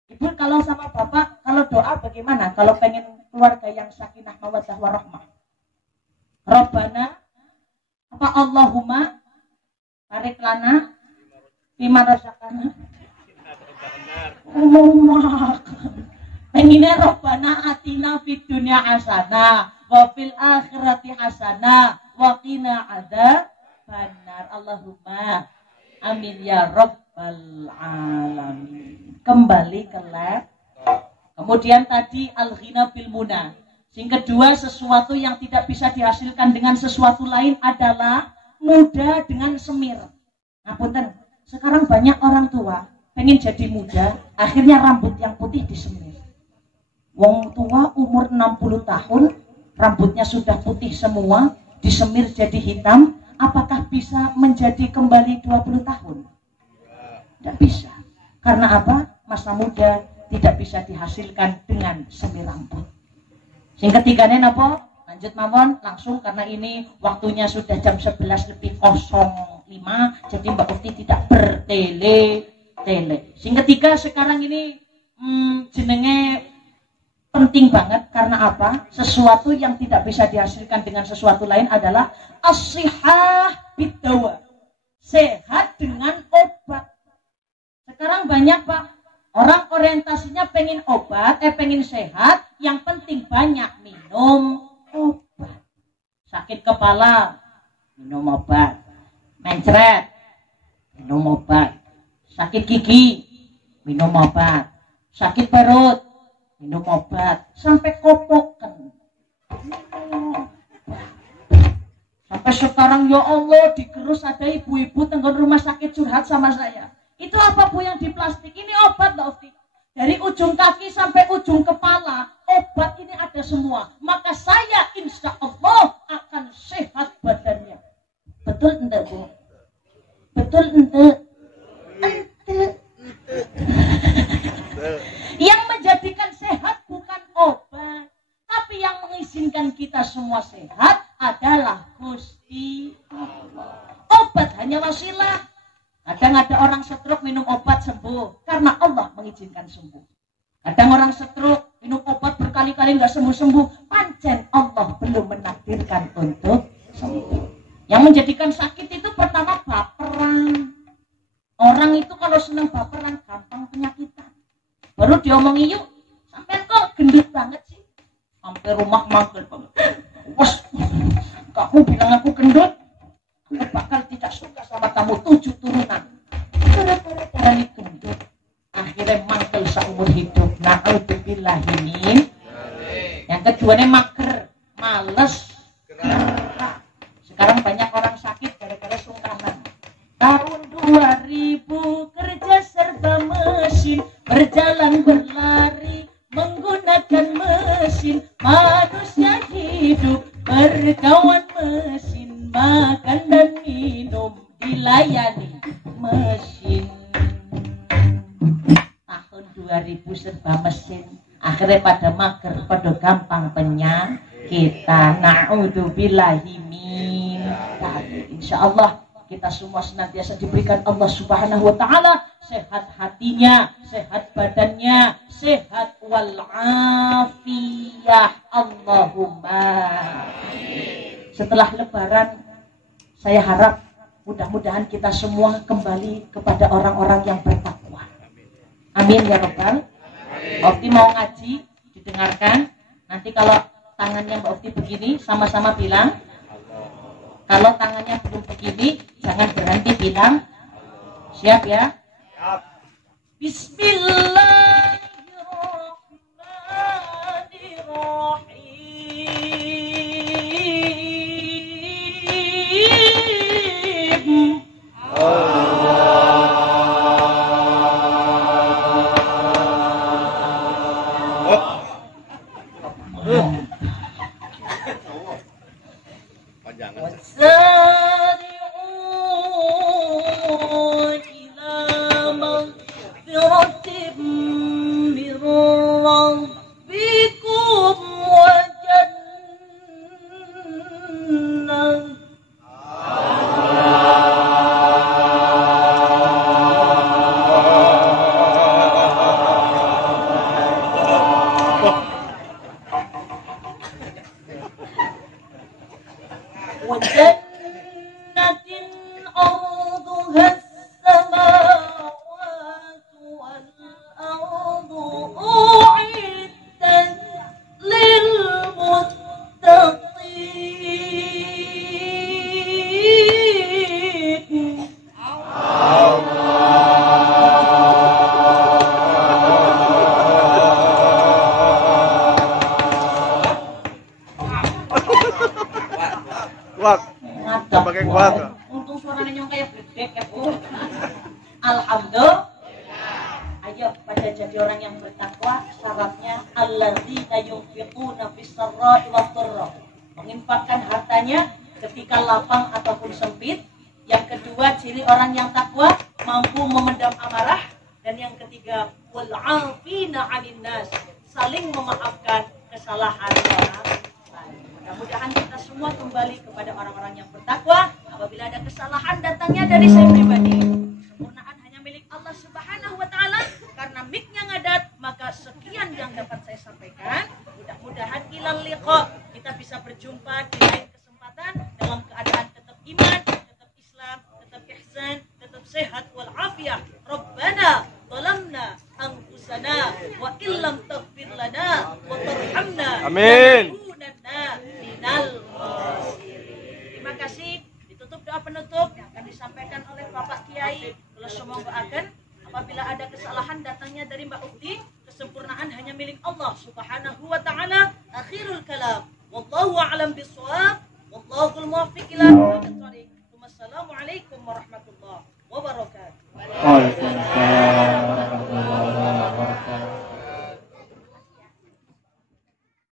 Ibu kalau sama bapak, kalau doa bagaimana? Kalau pengen keluarga yang sakinah mawaddah warahmah. Rabbana apa Allahumma tarik lana bima razaqana. Pengennya Rabbana atina fid dunya hasanah wa fil akhirati hasanah wa qina adzabannar. Allahumma amin ya rabbal alamin. Kembali ke lab. Kemudian tadi al-ghina bil muna. Yang kedua, sesuatu yang tidak bisa dihasilkan dengan sesuatu lain adalah muda dengan semir. Ngapunten, sekarang banyak orang tua pengen jadi muda, akhirnya rambut yang putih disemir. Wong tua umur 60 tahun, rambutnya sudah putih semua, disemir jadi hitam, apakah bisa menjadi kembali 20 tahun? Tidak bisa. Karena apa? Masa muda tidak bisa dihasilkan dengan semir rambut. Yang ketiganya napa? Lanjut mawon langsung karena ini waktunya sudah jam 11:05, jadi Mbak Ufti tidak bertele-tele. Yang ketiga sekarang ini jenenge penting banget karena apa? Sesuatu yang tidak bisa dihasilkan dengan sesuatu lain adalah as-sihah bid-dawa. Sehat dengan obat. Sekarang banyak Pak, orang orientasinya pengen obat, pengen sehat, yang penting banyak minum obat. Sakit kepala, minum obat. Mencret, minum obat. Sakit gigi, minum obat. Sakit perut, minum obat. Sampai kopokan. Sampai sekarang ya Allah digerus ada ibu-ibu tenggon rumah sakit curhat sama saya. Itu apa Bu yang di plastik? Ini obat Mbak Ufti. Dari ujung kaki sampai ujung kepala, obat ini ada semua. Maka saya insya Allah akan sehat badannya. Betul enggak Bu? Betul enggak? Enggak. Yang menjadikan sehat bukan obat. Tapi yang mengizinkan kita semua sehat adalah Gusti Allah. Obat hanya wasilah. Kadang ada orang stroke minum obat sembuh karena Allah mengizinkan sembuh. Kadang orang stroke minum obat berkali-kali nggak sembuh-sembuh, pancen Allah belum menakdirkan untuk sembuh. Yang menjadikan sakit itu pertama baperan. Orang itu kalau senang baperan gampang penyakitan. Baru diomongi yuk, sampai kok gendut banget sih. Sampai rumah manggil banget. Wes, kamu bilang aku gendut? Aku bakal tidak suka sama kamu 7 turunan. Gara-gara ini gendut. Akhirnya mantel seumur hidup. Na'udzubillah ini. Yang keduanya mager, males. Sekarang banyak orang sakit gara-gara sungkaman. Tahun 2000 kerja serba mesin, berjalan berlari menggunakan mesin. Manusia hidup berkawan mesin. Makan dan minum dilayani mesin. Tahun 2000 serba mesin, akhirnya pada mager, pada gampang penyakitan. Na'udzubillahi min dzalik. Insyaallah kita semua senantiasa diberikan Allah Subhanahu wa taala sehat hatinya, sehat badannya, sehat wal afiyah. Allahumma. Setelah lebaran, saya harap mudah-mudahan kita semua kembali kepada orang-orang yang bertakwa. Amin ya Rabbal. Mbak Ufti mau ngaji, didengarkan. Nanti kalau tangannya Mbak Ufti begini, sama-sama bilang. Kalau tangannya belum begini, jangan berhenti bilang. Siap ya? Siap. Bismillahirrahmanirrahim. وسارعوا إلى مغفرة من ربكم وجنة أرضها السماوات والأرض أعدت للمتقين Kuat. Ngadap Pakai kuat. Untung suaranya nyong kayak bedek ya Bu. Alhamdulillah. Ayo pada jadi orang yang bertakwa, syaratnya alladzina yunfiquna fis-sarra'i wad-dharra. Menginfakkan hartanya ketika lapang ataupun sempit. Yang kedua, ciri orang yang takwa mampu memendam amarah, dan yang ketiga, wal 'afina 'anil nas, saling memaafkan kesalahan orang. Mudah-mudahan kita semua kembali kepada orang-orang yang bertakwa. Apabila ada kesalahan datangnya dari saya pribadi, kesempurnaan hanya milik Allah Subhanahu wa Ta'ala. Karena mic-nya ngadat, maka sekian yang dapat saya sampaikan. Mudah-mudahan ilal liqa, kita bisa berjumpa di lain kesempatan dalam keadaan tetap iman, tetap Islam, tetap ihsan, tetap sehat wal afiyah. Rabbana zalamna anfusana wa illam taghfir lana wa tarhamna. Amin. Terima kasih. Ditutup doa penutup yang akan disampaikan oleh Bapak Kiai. Kalau semua doakan, apabila ada kesalahan datangnya dari Mbak Ukti, kesempurnaan hanya milik Allah Subhanahu wa Ta'ala. Akhirul kalam, wallahu a'lam bishawab, wallahul muwaffiq ila